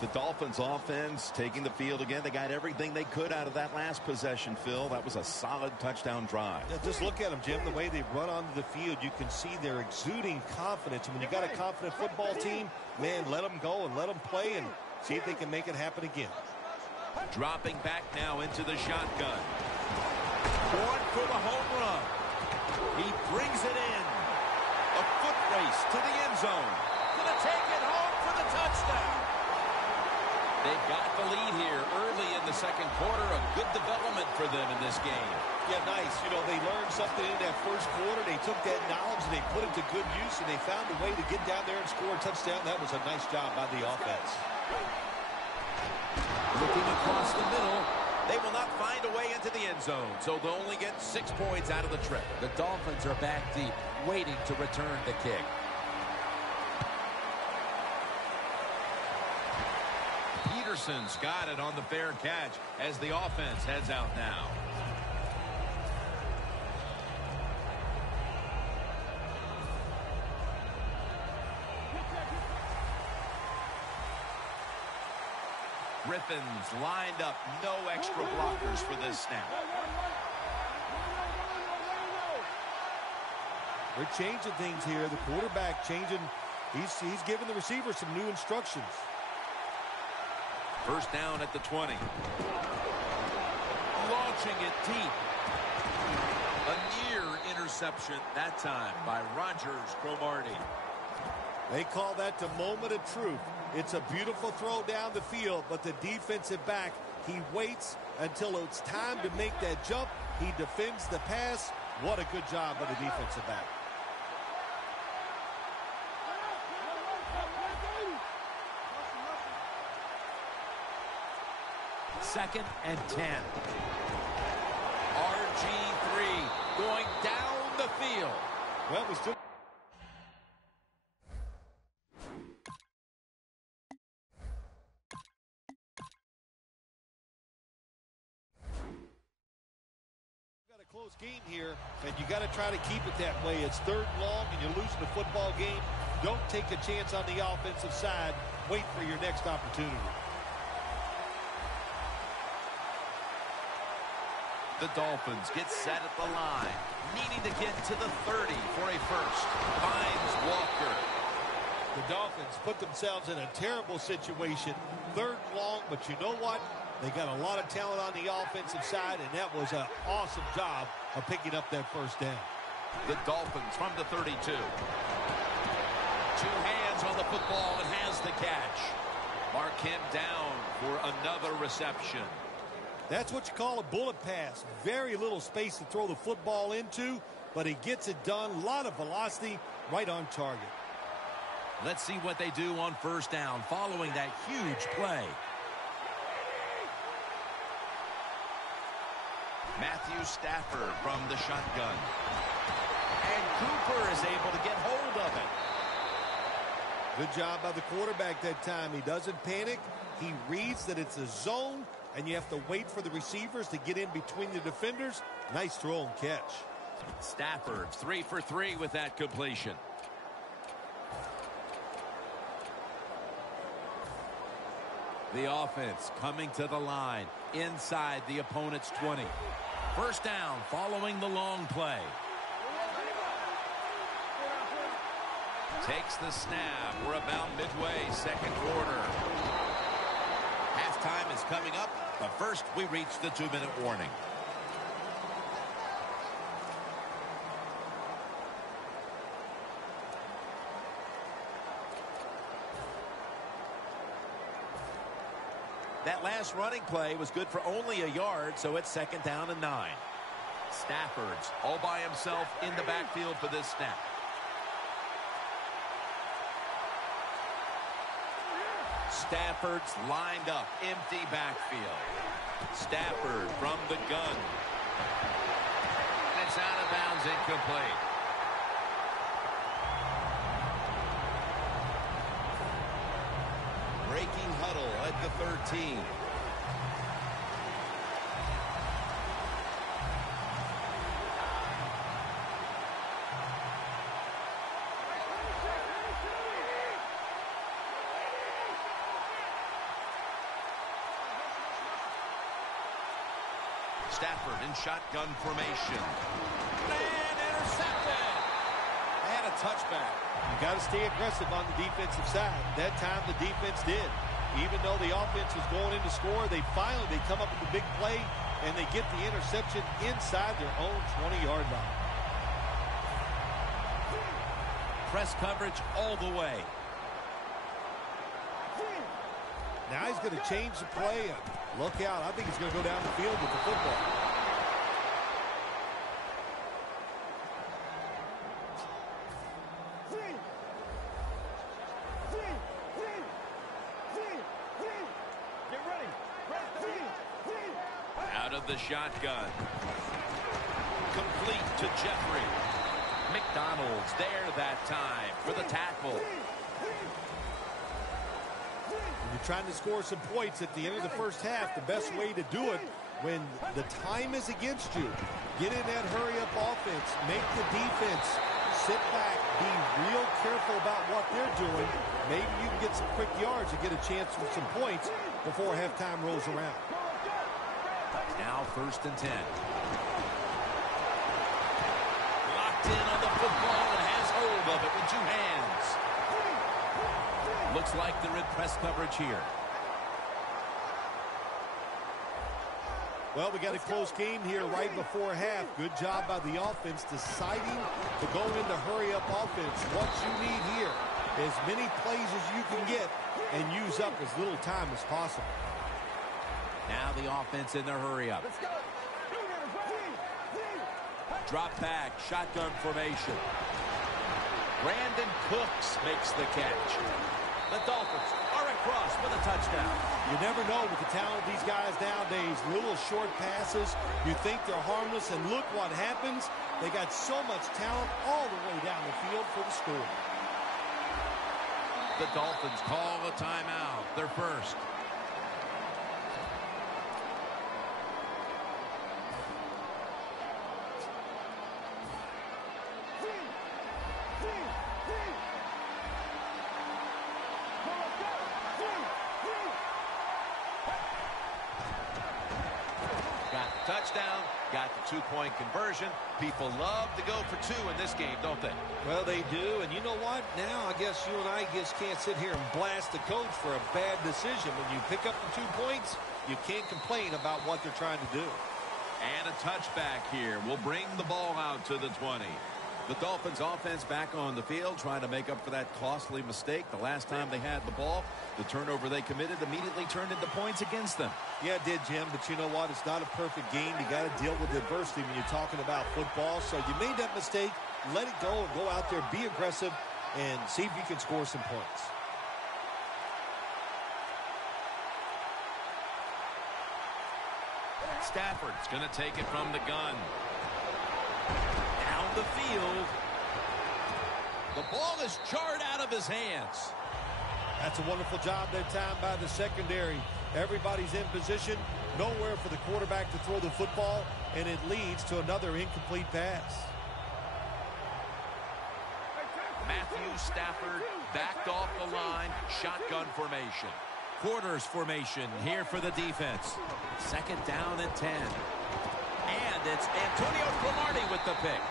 The Dolphins offense taking the field again. They got everything they could out of that last possession, Phil. That was a solid touchdown drive. Yeah, just look at them, Jim. The way they run onto the field, you can see they're exuding confidence. And when you got a confident football team, man, let them go and let them play and see if they can make it happen again. Dropping back now into the shotgun. Going for the home run. He brings it in. A foot race to the end zone. Gonna take it home for the touchdown. They've got the lead here early in the second quarter. A good development for them in this game. Yeah, nice. You know, they learned something in that first quarter. They took that knowledge and they put it to good use, and they found a way to get down there and score a touchdown. That was a nice job by the offense. Looking across the middle. They will not find a way into the end zone, so they'll only get 6 points out of the trip. The Dolphins are back deep, waiting to return the kick. Peterson's got it on the fair catch as the offense heads out now. Griffin's lined up, no extra blockers for this snap. They're changing things here. The quarterback changing. He's giving the receiver some new instructions. First down at the 20. Launching it deep. A near interception that time by Rogers Cromartie. They call that the moment of truth. It's a beautiful throw down the field, but the defensive back, he waits until it's time to make that jump. He defends the pass. What a good job by the defensive back. Second and 10. RG3 going field. Well, we still got a close game here, and you got to try to keep it that way. It's 3rd and long, and you're losing the football game. Don't take a chance on the offensive side. Wait for your next opportunity. The Dolphins get set at the line, needing to get to the 30 for a first. Finds Walker. The Dolphins put themselves in a terrible situation. 3rd and long, but you know what? They got a lot of talent on the offensive side, and that was an awesome job of picking up that first down. The Dolphins from the 32. 2 hands on the football and has the catch. Mark him down for another reception. That's what you call a bullet pass. Very little space to throw the football into, but he gets it done. A lot of velocity, right on target. Let's see what they do on first down following that huge play. Matthew Stafford from the shotgun. And Cooper is able to get hold of it. Good job by the quarterback that time. He doesn't panic. He reads that it's a zone, and you have to wait for the receivers to get in between the defenders. Nice throw and catch. Stafford's 3 for 3 with that completion. The offense coming to the line inside the opponent's 20. First down following the long play. Takes the snap. We're about midway, 2nd quarter. Halftime is coming up, but first we reach the 2-minute warning. That last running play was good for only a yard, so it's 2nd down and 9. Stafford's all by himself in the backfield for this snap. Stafford's lined up, empty backfield. Stafford from the gun. It's out of bounds, incomplete. Breaking huddle at the 13. Stafford in shotgun formation. And intercepted. They had a touchback. You got to stay aggressive on the defensive side. That time the defense did. Even though the offense was going in to score, they come up with the big play, and they get the interception inside their own 20-yard line. Press coverage all the way. Now he's going to change the play. Look out. I think he's going to go down the field with the football. Out of the shotgun. Complete to Jeffrey. McDonald's there that time for the tackle. You're trying to score some points at the end of the first half. The best way to do it when the time is against you. Get in that hurry-up offense. Make the defense sit back. Be real careful about what they're doing. Maybe you can get some quick yards and get a chance for some points before halftime rolls around. Now 1st and 10. Locked in on the football and has hold of it with 2 hands. Looks like they're in press coverage here. Well, we got a close game here right before half. Good job by the offense deciding to go into hurry-up offense. What you need here, as many plays as you can get and use up as little time as possible. Now the offense in their hurry-up. Drop back, shotgun formation. Brandon Cooks makes the catch. The Dolphins are across with a touchdown. You never know with the talent of these guys nowadays. Little short passes. You think they're harmless, and look what happens. They got so much talent all the way down the field for the score. The Dolphins call a timeout, their first. Got the touchdown, got the two-point conversion. People love to go for two in this game, don't they? Well, they do, and you know what? Now I guess you and I just can't sit here and blast the coach for a bad decision. When you pick up the 2 points, you can't complain about what they're trying to do. And a touchback here will bring the ball out to the 20. The Dolphins offense back on the field trying to make up for that costly mistake. The last time they had the ball, the turnover they committed immediately turned into points against them. Yeah, it did, Jim, but you know what? It's not a perfect game. You got to deal with adversity when you're talking about football. So you made that mistake, let it go, and go out there, be aggressive, and see if you can score some points. Stafford's going to take it from the gun. Down the field. The ball is jarred out of his hands. That's a wonderful job that time by the secondary. Everybody's in position. Nowhere for the quarterback to throw the football, and it leads to another incomplete pass. Matthew Stafford backed off the line. Shotgun formation. Quarters formation here for the defense. Second down and 10. And it's Antonio Cromartie with the pick.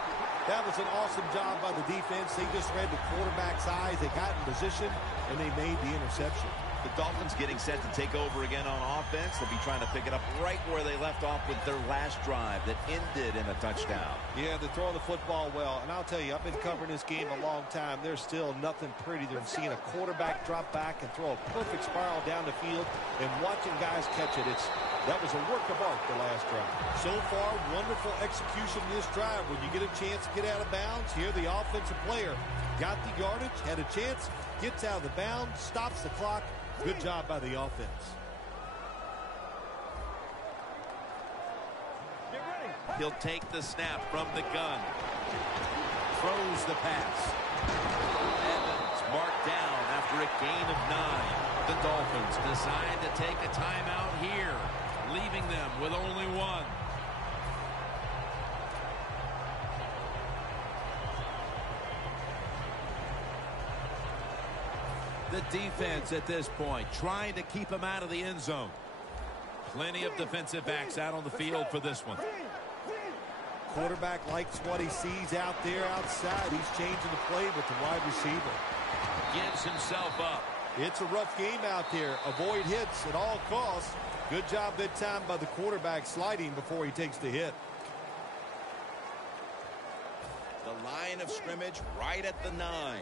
That was an awesome job by the defense. They just read the quarterback's eyes. They got in position, and they made the interception. The Dolphins getting set to take over again on offense. They'll be trying to pick it up right where they left off with their last drive that ended in a touchdown. Yeah, they're throwing the football well. And I'll tell you, I've been covering this game a long time. There's still nothing prettier than seeing a quarterback drop back and throw a perfect spiral down the field and watching guys catch it. That was a work of art the last drive. So far, wonderful execution in this drive. When you get a chance to get out of bounds, here the offensive player got the yardage, had a chance, gets out of the bounds, stops the clock. Good job by the offense. He'll take the snap from the gun. Throws the pass. Evans marked down after a gain of 9. The Dolphins decide to take a timeout here, leaving them with only one. The defense at this point trying to keep him out of the end zone. Plenty of defensive backs out on the field for this one. Quarterback likes what he sees out there outside. He's changing the play with the wide receiver. Gives himself up. It's a rough game out there. Avoid hits at all costs. Good job that time by the quarterback sliding before he takes the hit. The line of scrimmage right at the 9.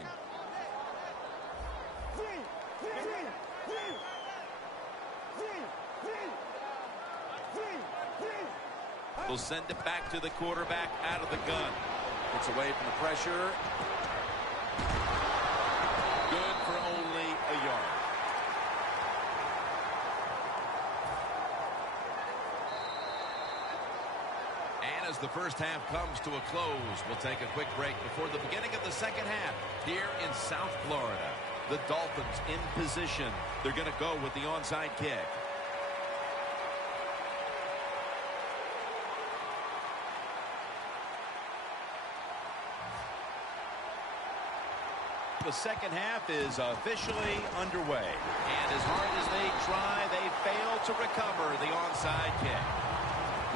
Will send it back to the quarterback out of the gun. Gets away from the pressure. Good for only a yard. And as the first half comes to a close, we'll take a quick break before the beginning of the second half here in South Florida. The Dolphins in position. They're going to go with the onside kick. The second half is officially underway. And as hard as they try, they fail to recover the onside kick.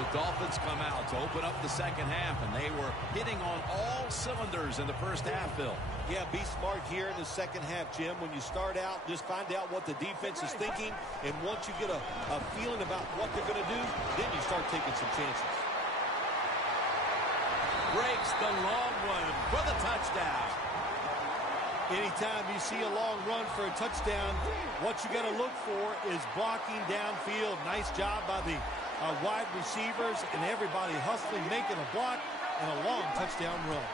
The Dolphins come out to open up the second half, and they were hitting on all cylinders in the first half, Bill. Yeah, be smart here in the second half, Jim. When you start out, just find out what the defense is thinking, and once you get a feeling about what they're going to do, then you start taking some chances. Breaks the long one for the touchdown. Anytime you see a long run for a touchdown, what you got to look for is blocking downfield. Nice job by the wide receivers and everybody hustling, making a block, and a long touchdown run.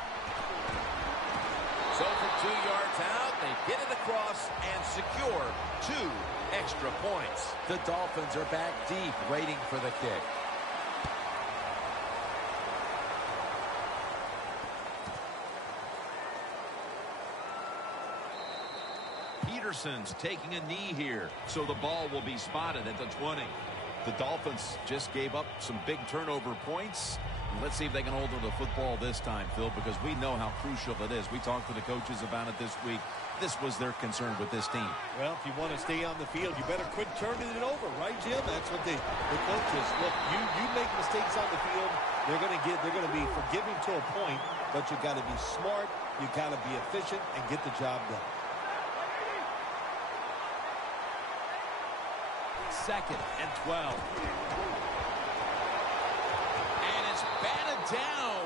So from 2 yards out, they get it across and secure 2 extra points. The Dolphins are back deep, waiting for the kick. Peterson's taking a knee here, so the ball will be spotted at the 20. The Dolphins just gave up some big turnover points. Let's see if they can hold on to the football this time, Phil, because we know how crucial it is. We talked to the coaches about it this week. This was their concern with this team. Well, if you want to stay on the field, you better quit turning it over, right, Jim? That's what the coaches look. You make mistakes on the field, they're going to be forgiving to a point, but you got to be smart, you got to be efficient, and get the job done. Second and 12. And it's batted down.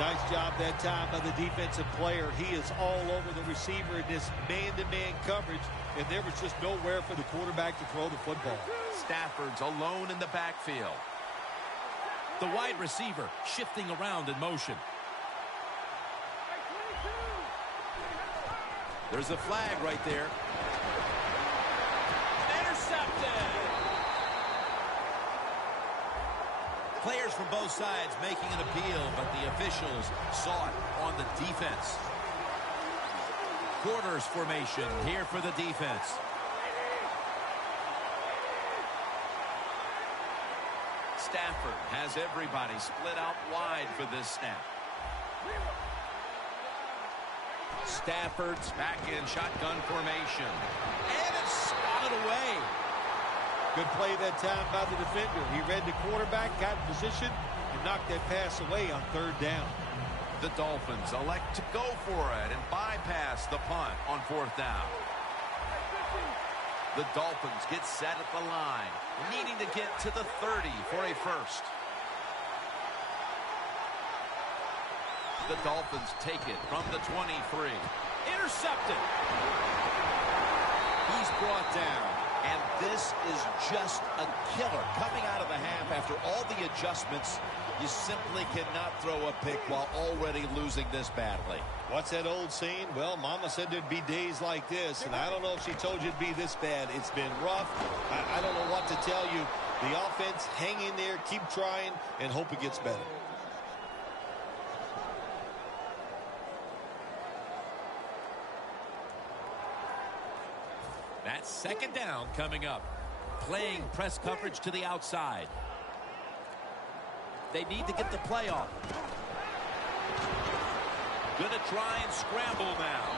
Nice job that time by the defensive player. He is all over the receiver in this man-to-man coverage, and there was just nowhere for the quarterback to throw the football. Stafford's alone in the backfield. The wide receiver shifting around in motion. There's a flag right there. Intercepted. Players from both sides making an appeal, but the officials saw it on the defense. Quarters formation here for the defense. Stafford has everybody split out wide for this snap. Stafford's back in shotgun formation. And it's swatted away. Good play that time by the defender. He read the quarterback, got in position, and knocked that pass away on third down. The Dolphins elect to go for it and bypass the punt on fourth down. The Dolphins get set at the line, needing to get to the 30 for a first. The Dolphins take it from the 23. Intercepted. He's brought down. And this is just a killer. Coming out of the half after all the adjustments, you simply cannot throw a pick while already losing this badly. What's that old saying? Well, Mama said there'd be days like this, and I don't know if she told you it'd be this bad. It's been rough. I don't know what to tell you. The offense, hang in there, keep trying, and hope it gets better. That's second down coming up. Playing press coverage to the outside. They need to get the play off. Gonna try and scramble now.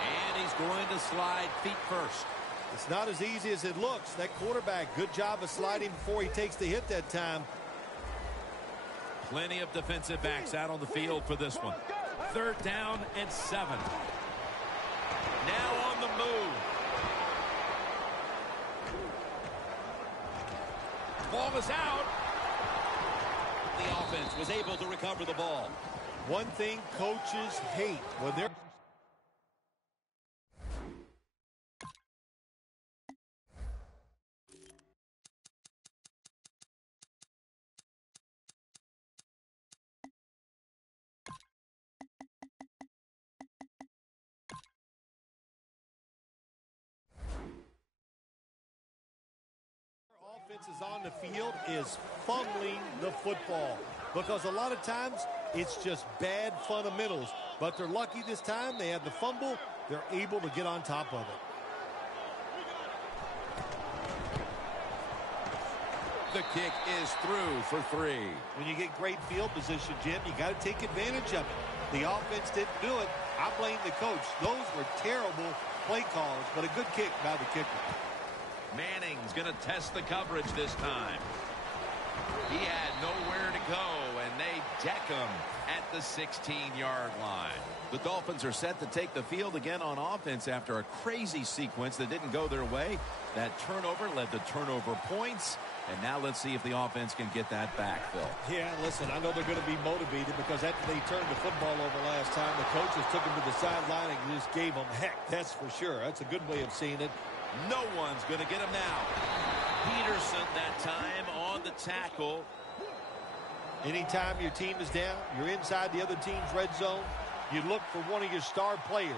And he's going to slide feet first. It's not as easy as it looks. That quarterback, good job of sliding before he takes the hit that time. Plenty of defensive backs out on the field for this one. Third down and 7. Now on the move. Ball is out. The offense was able to recover the ball. One thing coaches hate when they're is on the field is fumbling the football, because a lot of times it's just bad fundamentals, but they're lucky this time. They have the fumble. They're able to get on top of it. The kick is through for 3. When you get great field position, Jim, you got to take advantage of it. The offense didn't do it. I blame the coach. Those were terrible play calls, but a good kick by the kicker. Manning's going to test the coverage this time. He had nowhere to go, and they deck him at the 16-yard line. The Dolphins are set to take the field again on offense after a crazy sequence that didn't go their way. That turnover led to turnover points, and now let's see if the offense can get that back, Phil. Yeah, listen, I know they're going to be motivated, because after they turned the football over last time, the coaches took them to the sideline and just gave them heck. That's for sure. That's a good way of seeing it. No one's going to get him now. Peterson that time on the tackle. Anytime your team is down, you're inside the other team's red zone, you look for one of your star players,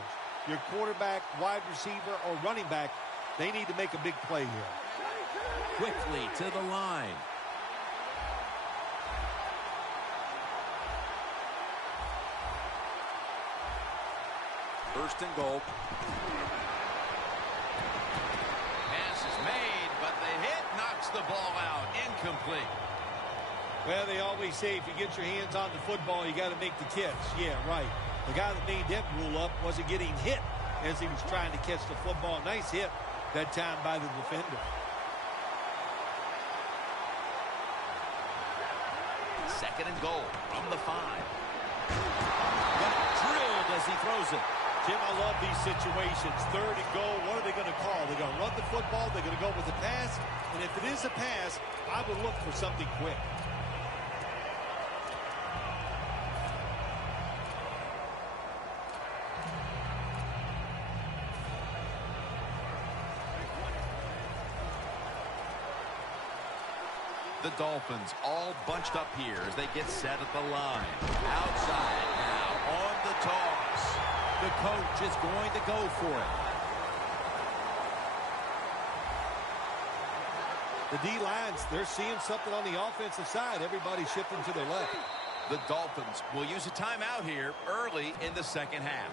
your quarterback, wide receiver, or running back. They need to make a big play here. Quickly to the line. First and goal. Knocks the ball out. Incomplete. Well, they always say if you get your hands on the football, you got to make the catch. Yeah, right. The guy that made that rule up wasn't getting hit as he was trying to catch the football. Nice hit that time by the defender. Second and goal from the 5. Got drilled as he throws it. Tim, I love these situations. Third and goal, what are they going to call? They're going to run the football, they're going to go with a pass, and if it is a pass, I would look for something quick. The Dolphins all bunched up here as they get set at the line. Outside now on the toss. The coach is going to go for The it. D-lines, they're seeing something on the offensive side. Everybody's shifting to their left. The Dolphins will use a timeout here early in the second half.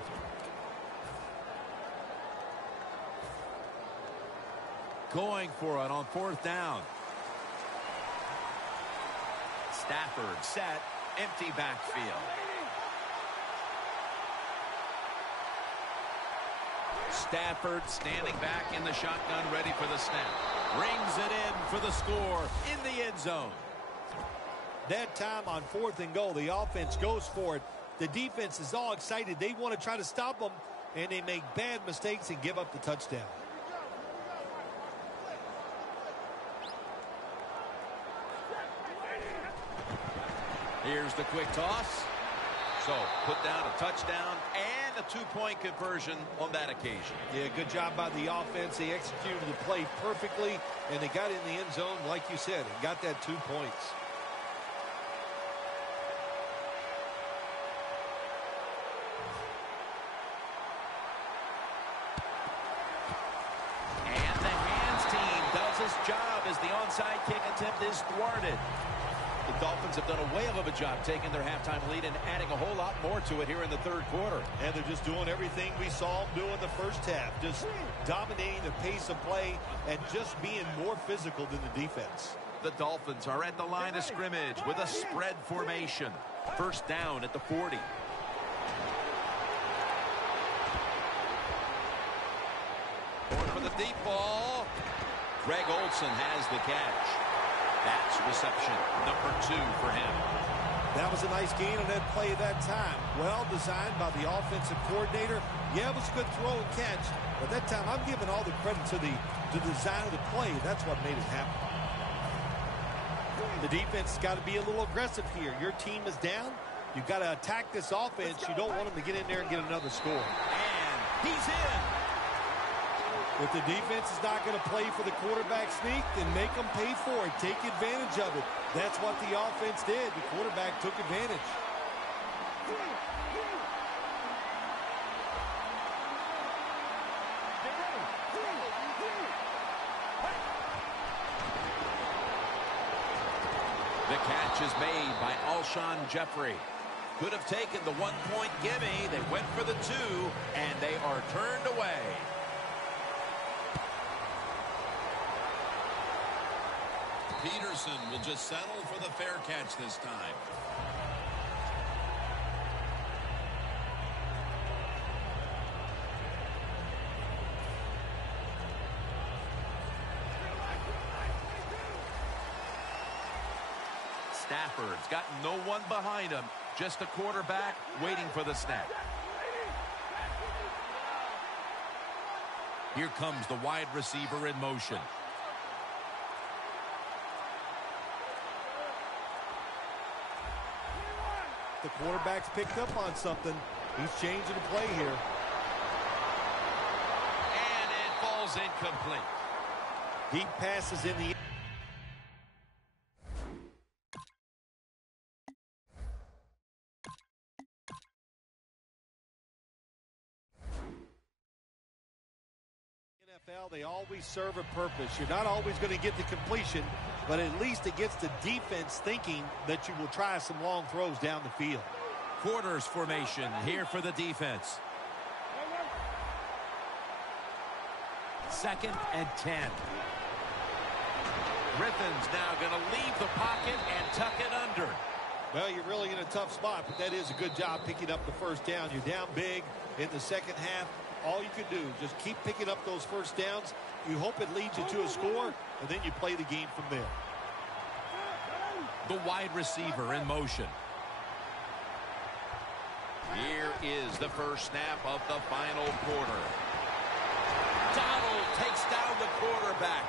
Going for it on fourth down. Stafford set, empty backfield. Stafford standing back in the shotgun, ready for the snap. Rings it in for the score in the end zone. That time on fourth and goal, the offense goes for it. The defense is all excited. They want to try to stop them, and they make bad mistakes and give up the touchdown. Here's the quick toss. So, put down a touchdown and a two-point conversion on that occasion. Yeah, good job by the offense. They executed the play perfectly, and they got in the end zone, like you said, and got that 2 points. And the hands team does its job as the onside kick attempt is thwarted. The Dolphins have done a whale of a job taking their halftime lead and adding a whole lot more to it here in the third quarter. And they're just doing everything we saw them do in the first half. Just dominating the pace of play and just being more physical than the defense. The Dolphins are at the line of scrimmage with a spread formation. First down at the 40. Going for the deep ball. Greg Olsen has the catch. That's reception number 2 for him. That was a nice gain on that play that time. Well designed by the offensive coordinator. Yeah, it was a good throw and catch. But that time, I'm giving all the credit to the design of the play. That's what made it happen. The defense has got to be a little aggressive here. Your team is down. You've got to attack this offense. You don't want them to get in there and get another score. And he's in. If the defense is not going to play for the quarterback sneak, then make them pay for it. Take advantage of it. That's what the offense did. The quarterback took advantage. The catch is made by Alshon Jeffrey. Could have taken the 1-point gimme. They went for the 2, and they are turned away. Peterson will just settle for the fair catch this time. Stafford's got no one behind him, just a quarterback waiting for the snap. Here comes the wide receiver in motion. The quarterback's picked up on something. He's changing the play here. And it falls incomplete. Deep passes in the NFL. They always serve a purpose. You're not always going to get the completion, but at least it gets the defense thinking that you will try some long throws down the field. Quarters formation here for the defense. 2nd and 10. Griffin's now going to leave the pocket and tuck it under. Well, you're really in a tough spot, but that is a good job picking up the first down. You're down big in the second half. All you can do, just keep picking up those first downs. You hope it leads you to a score, and then you play the game from there. The wide receiver in motion. Here is the first snap of the final quarter. Donald takes down the quarterback.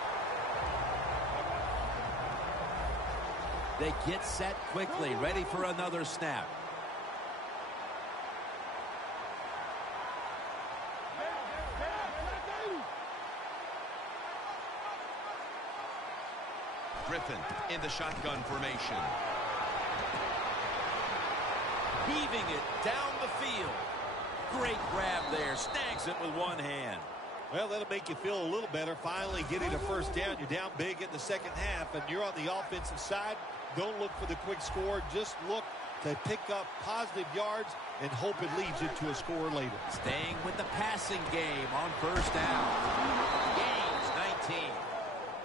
They get set quickly, ready for another snap. Griffin in the shotgun formation. Heaving it down the field. Great grab there. Snags it with one hand. Well, that'll make you feel a little better. Finally getting a first down. You're down big in the second half, and you're on the offensive side. Don't look for the quick score. Just look to pick up positive yards and hope it leads you to a score later. Staying with the passing game on first down. Gains 19.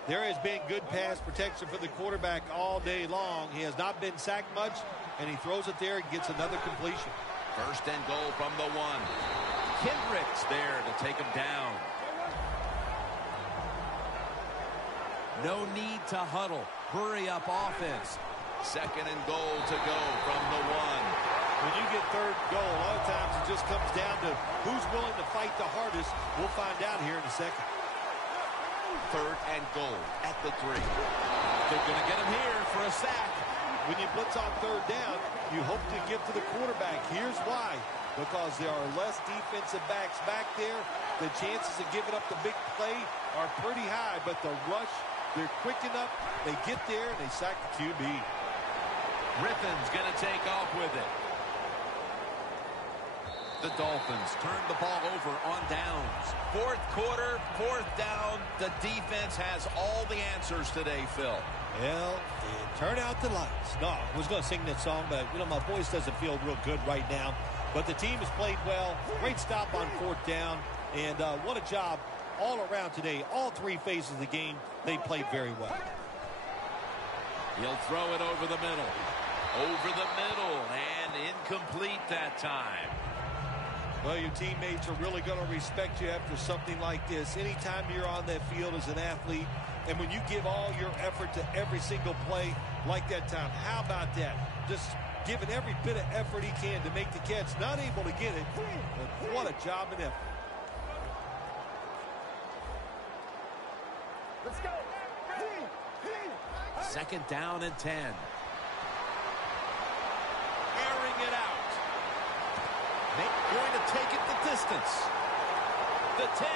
There has been good pass protection for the quarterback all day long. He has not been sacked much, and he throws it there and gets another completion. First and goal from the one. Kendricks there to take him down. No need to huddle. Hurry up offense. Second and goal to go from the one. When you get third goal, a lot of times it just comes down to who's willing to fight the hardest. We'll find out here in a second. Third and goal at the 3. They're going to get him here for a sack. When you blitz on third down, you hope to get to the quarterback. Here's why. Because there are less defensive backs back there. The chances of giving up the big play are pretty high, but the rush, they're quick enough. They get there, and they sack the QB. Griffin's going to take off with it. The Dolphins turn the ball over on downs. Fourth quarter, fourth down. The defense has all the answers today, Phil. Well, it turned out the lights. No, I was going to sing that song, but, you know, my voice doesn't feel real good right now. But the team has played well. Great stop on fourth down. And what a job all around today. All three phases of the game, they played very well. He'll throw it over the middle. Over the middle, and incomplete that time. Well, your teammates are really going to respect you after something like this. Anytime you're on that field as an athlete, and when you give all your effort to every single play like that time, how about that? Just giving every bit of effort he can to make the catch. Not able to get it, but what a job and effort. Let's go. Second down and 10. Airing it out. Going to take it the distance. The 10.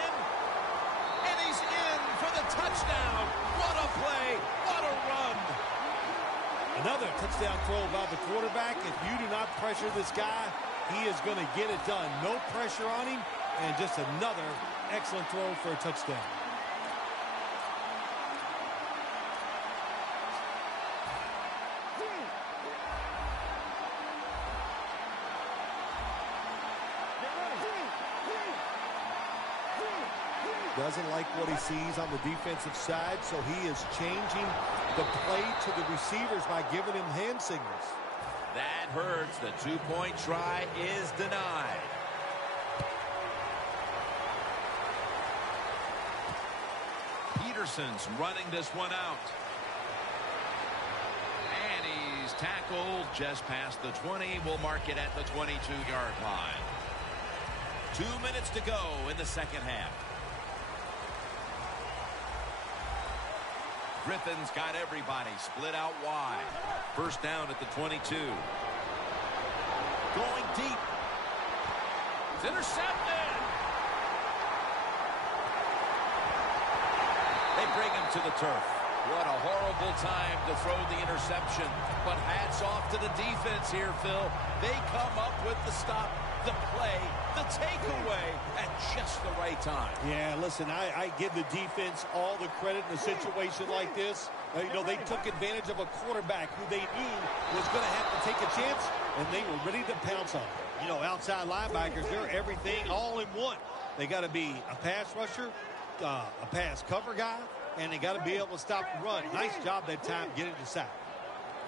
And he's in for the touchdown. What a play. What a run. Another touchdown throw by the quarterback. If you do not pressure this guy, he is going to get it done. No pressure on him, and just another excellent throw for a touchdown. Doesn't like what he sees on the defensive side, so he is changing the play to the receivers by giving him hand signals. That hurts. The two-point try is denied. Peterson's running this one out. And he's tackled just past the 20. We'll mark it at the 22-yard line. 2 minutes to go in the second half. Griffin's got everybody split out wide. First down at the 22. Going deep. It's intercepted. They bring him to the turf. What a horrible time to throw the interception. But hats off to the defense here, Phil. They come up with the stop, the play, the takeaway at just the right time. Yeah, listen, I give the defense all the credit in a situation like this. You know, they took advantage of a quarterback who they knew was going to have to take a chance, and they were ready to pounce on him. You know, outside linebackers, they're everything all in one. They got to be a pass rusher, a pass cover guy, and they got to be able to stop the run. Nice job that time getting the sack.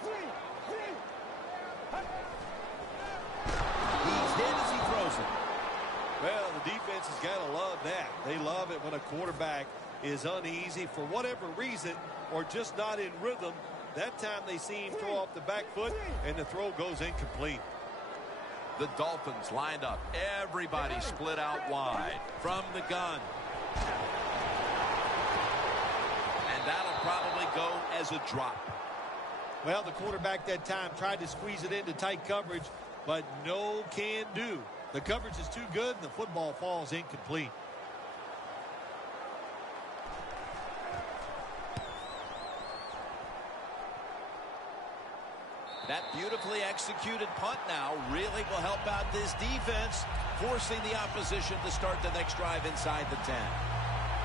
He's hit as he throws it. Well, the defense has got to love that. They love it when a quarterback is uneasy for whatever reason or just not in rhythm. That time they see him throw off the back foot, and the throw goes incomplete. The Dolphins lined up. Everybody split out wide from the gun. And that'll probably go as a drop. Well, the quarterback that time tried to squeeze it into tight coverage, but no can do. The coverage is too good, and the football falls incomplete. That beautifully executed punt now really will help out this defense, forcing the opposition to start the next drive inside the 10.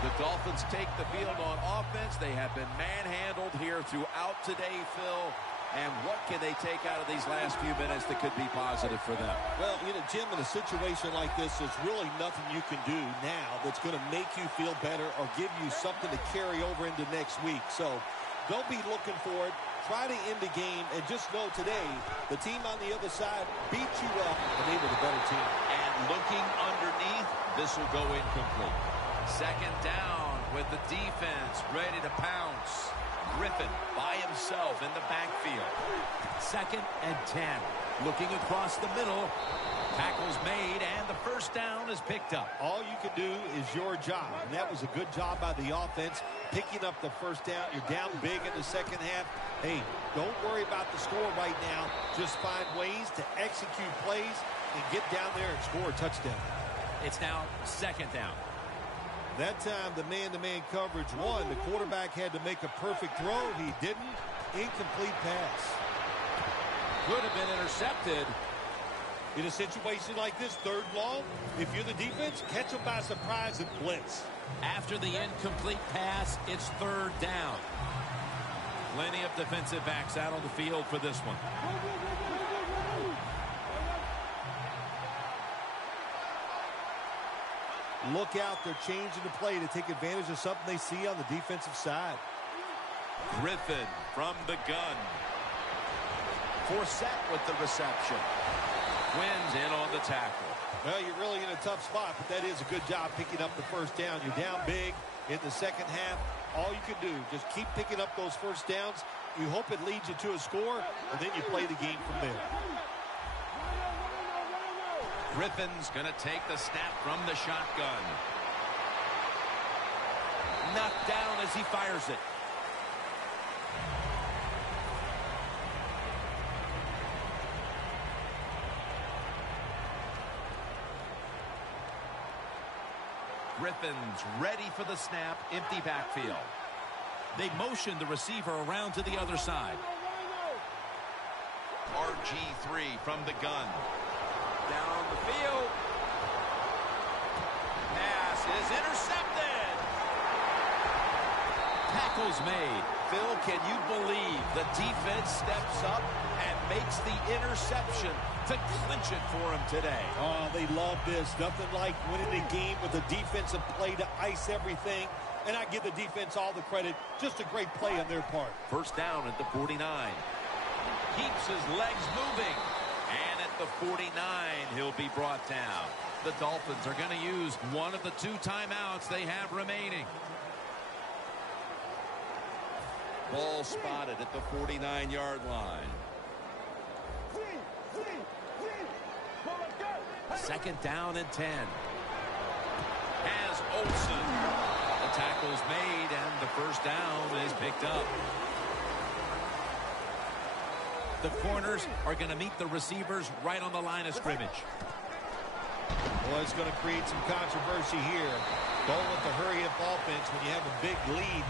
The Dolphins take the field on offense. They have been manhandled here throughout today, Phil. And what can they take out of these last few minutes that could be positive for them? Well, Jim, in a situation like this, there's really nothing you can do now that's going to make you feel better or give you something to carry over into next week. So don't be looking for it. Try to end the game, and just know today, the team on the other side beat you up, and they were the better team. And looking underneath, this will go incomplete. Second down with the defense ready to pounce. Griffin by himself in the backfield. 2nd and 10. Looking across the middle. Tackle's made, and the first down is picked up. All you can do is your job, and that was a good job by the offense, picking up the first down. You're down big in the second half. Hey, don't worry about the score right now. Just find ways to execute plays and get down there and score a touchdown. It's now 2nd down. That time, the man-to-man coverage won. The quarterback had to make a perfect throw. He didn't. Incomplete pass. Could have been intercepted. In a situation like this, 3rd long, if you're the defense, catch them by surprise and blitz. After the incomplete pass, it's 3rd down. Plenty of defensive backs out on the field for this one. Look out, they're changing the play to take advantage of something they see on the defensive side. Griffin from the gun. Forsett with the reception. Wins in on the tackle. Well, you're really in a tough spot, but that is a good job picking up the first down. You're down big in the second half. All you can do, just keep picking up those first downs. You hope it leads you to a score, and then you play the game from there. Griffin's going to take the snap from the shotgun. Knocked down as he fires it. Griffin's ready for the snap. Empty backfield. They motion the receiver around to the other side. RG3 from the gun. Down the field. Pass is intercepted. Tackle's made. Phil, can you believe the defense steps up and makes the interception to clinch it for him today? Oh, they love this. Nothing like winning a game with a defensive play to ice everything. And I give the defense all the credit. Just a great play on their part. First down at the 49. Keeps his legs moving. And at the 49, he'll be brought down. The Dolphins are going to use one of the 2 timeouts they have remaining. Ball spotted at the 49-yard line. 2nd down and 10. Has Olsen. The tackle's made, and the first down is picked up. The corners are going to meet the receivers right on the line of scrimmage. Well, it's going to create some controversy here. Going with the hurry-up offense when you have a big lead.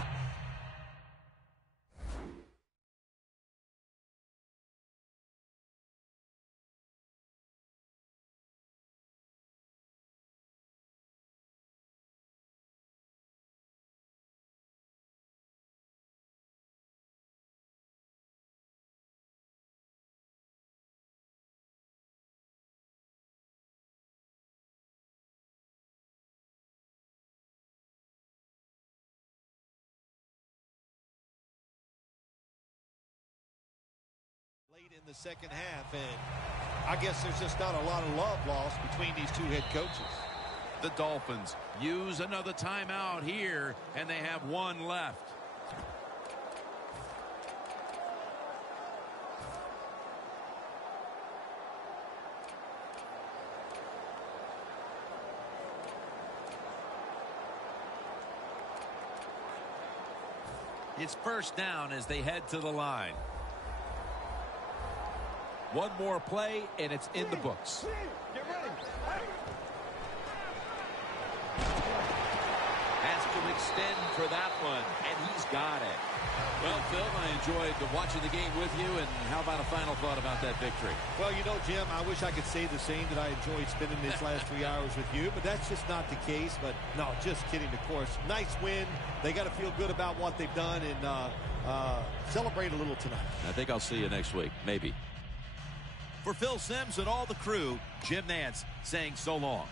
the second half, and I guess there's just not a lot of love lost between these two head coaches. The Dolphins use another timeout here, and they have one left. It's first down as they head to the line. One more play, and it's in the books. Get ready. Has to extend for that one, and he's got it. Well, Phil, I enjoyed watching the game with you, and how about a final thought about that victory? Well, you know, Jim, I wish I could say the same, that I enjoyed spending these last 3 hours with you, but that's just not the case. But no, just kidding, of course. Nice win. They got to feel good about what they've done and celebrate a little tonight. I think I'll see you next week, maybe. For Phil Simms and all the crew, Jim Nantz saying so long.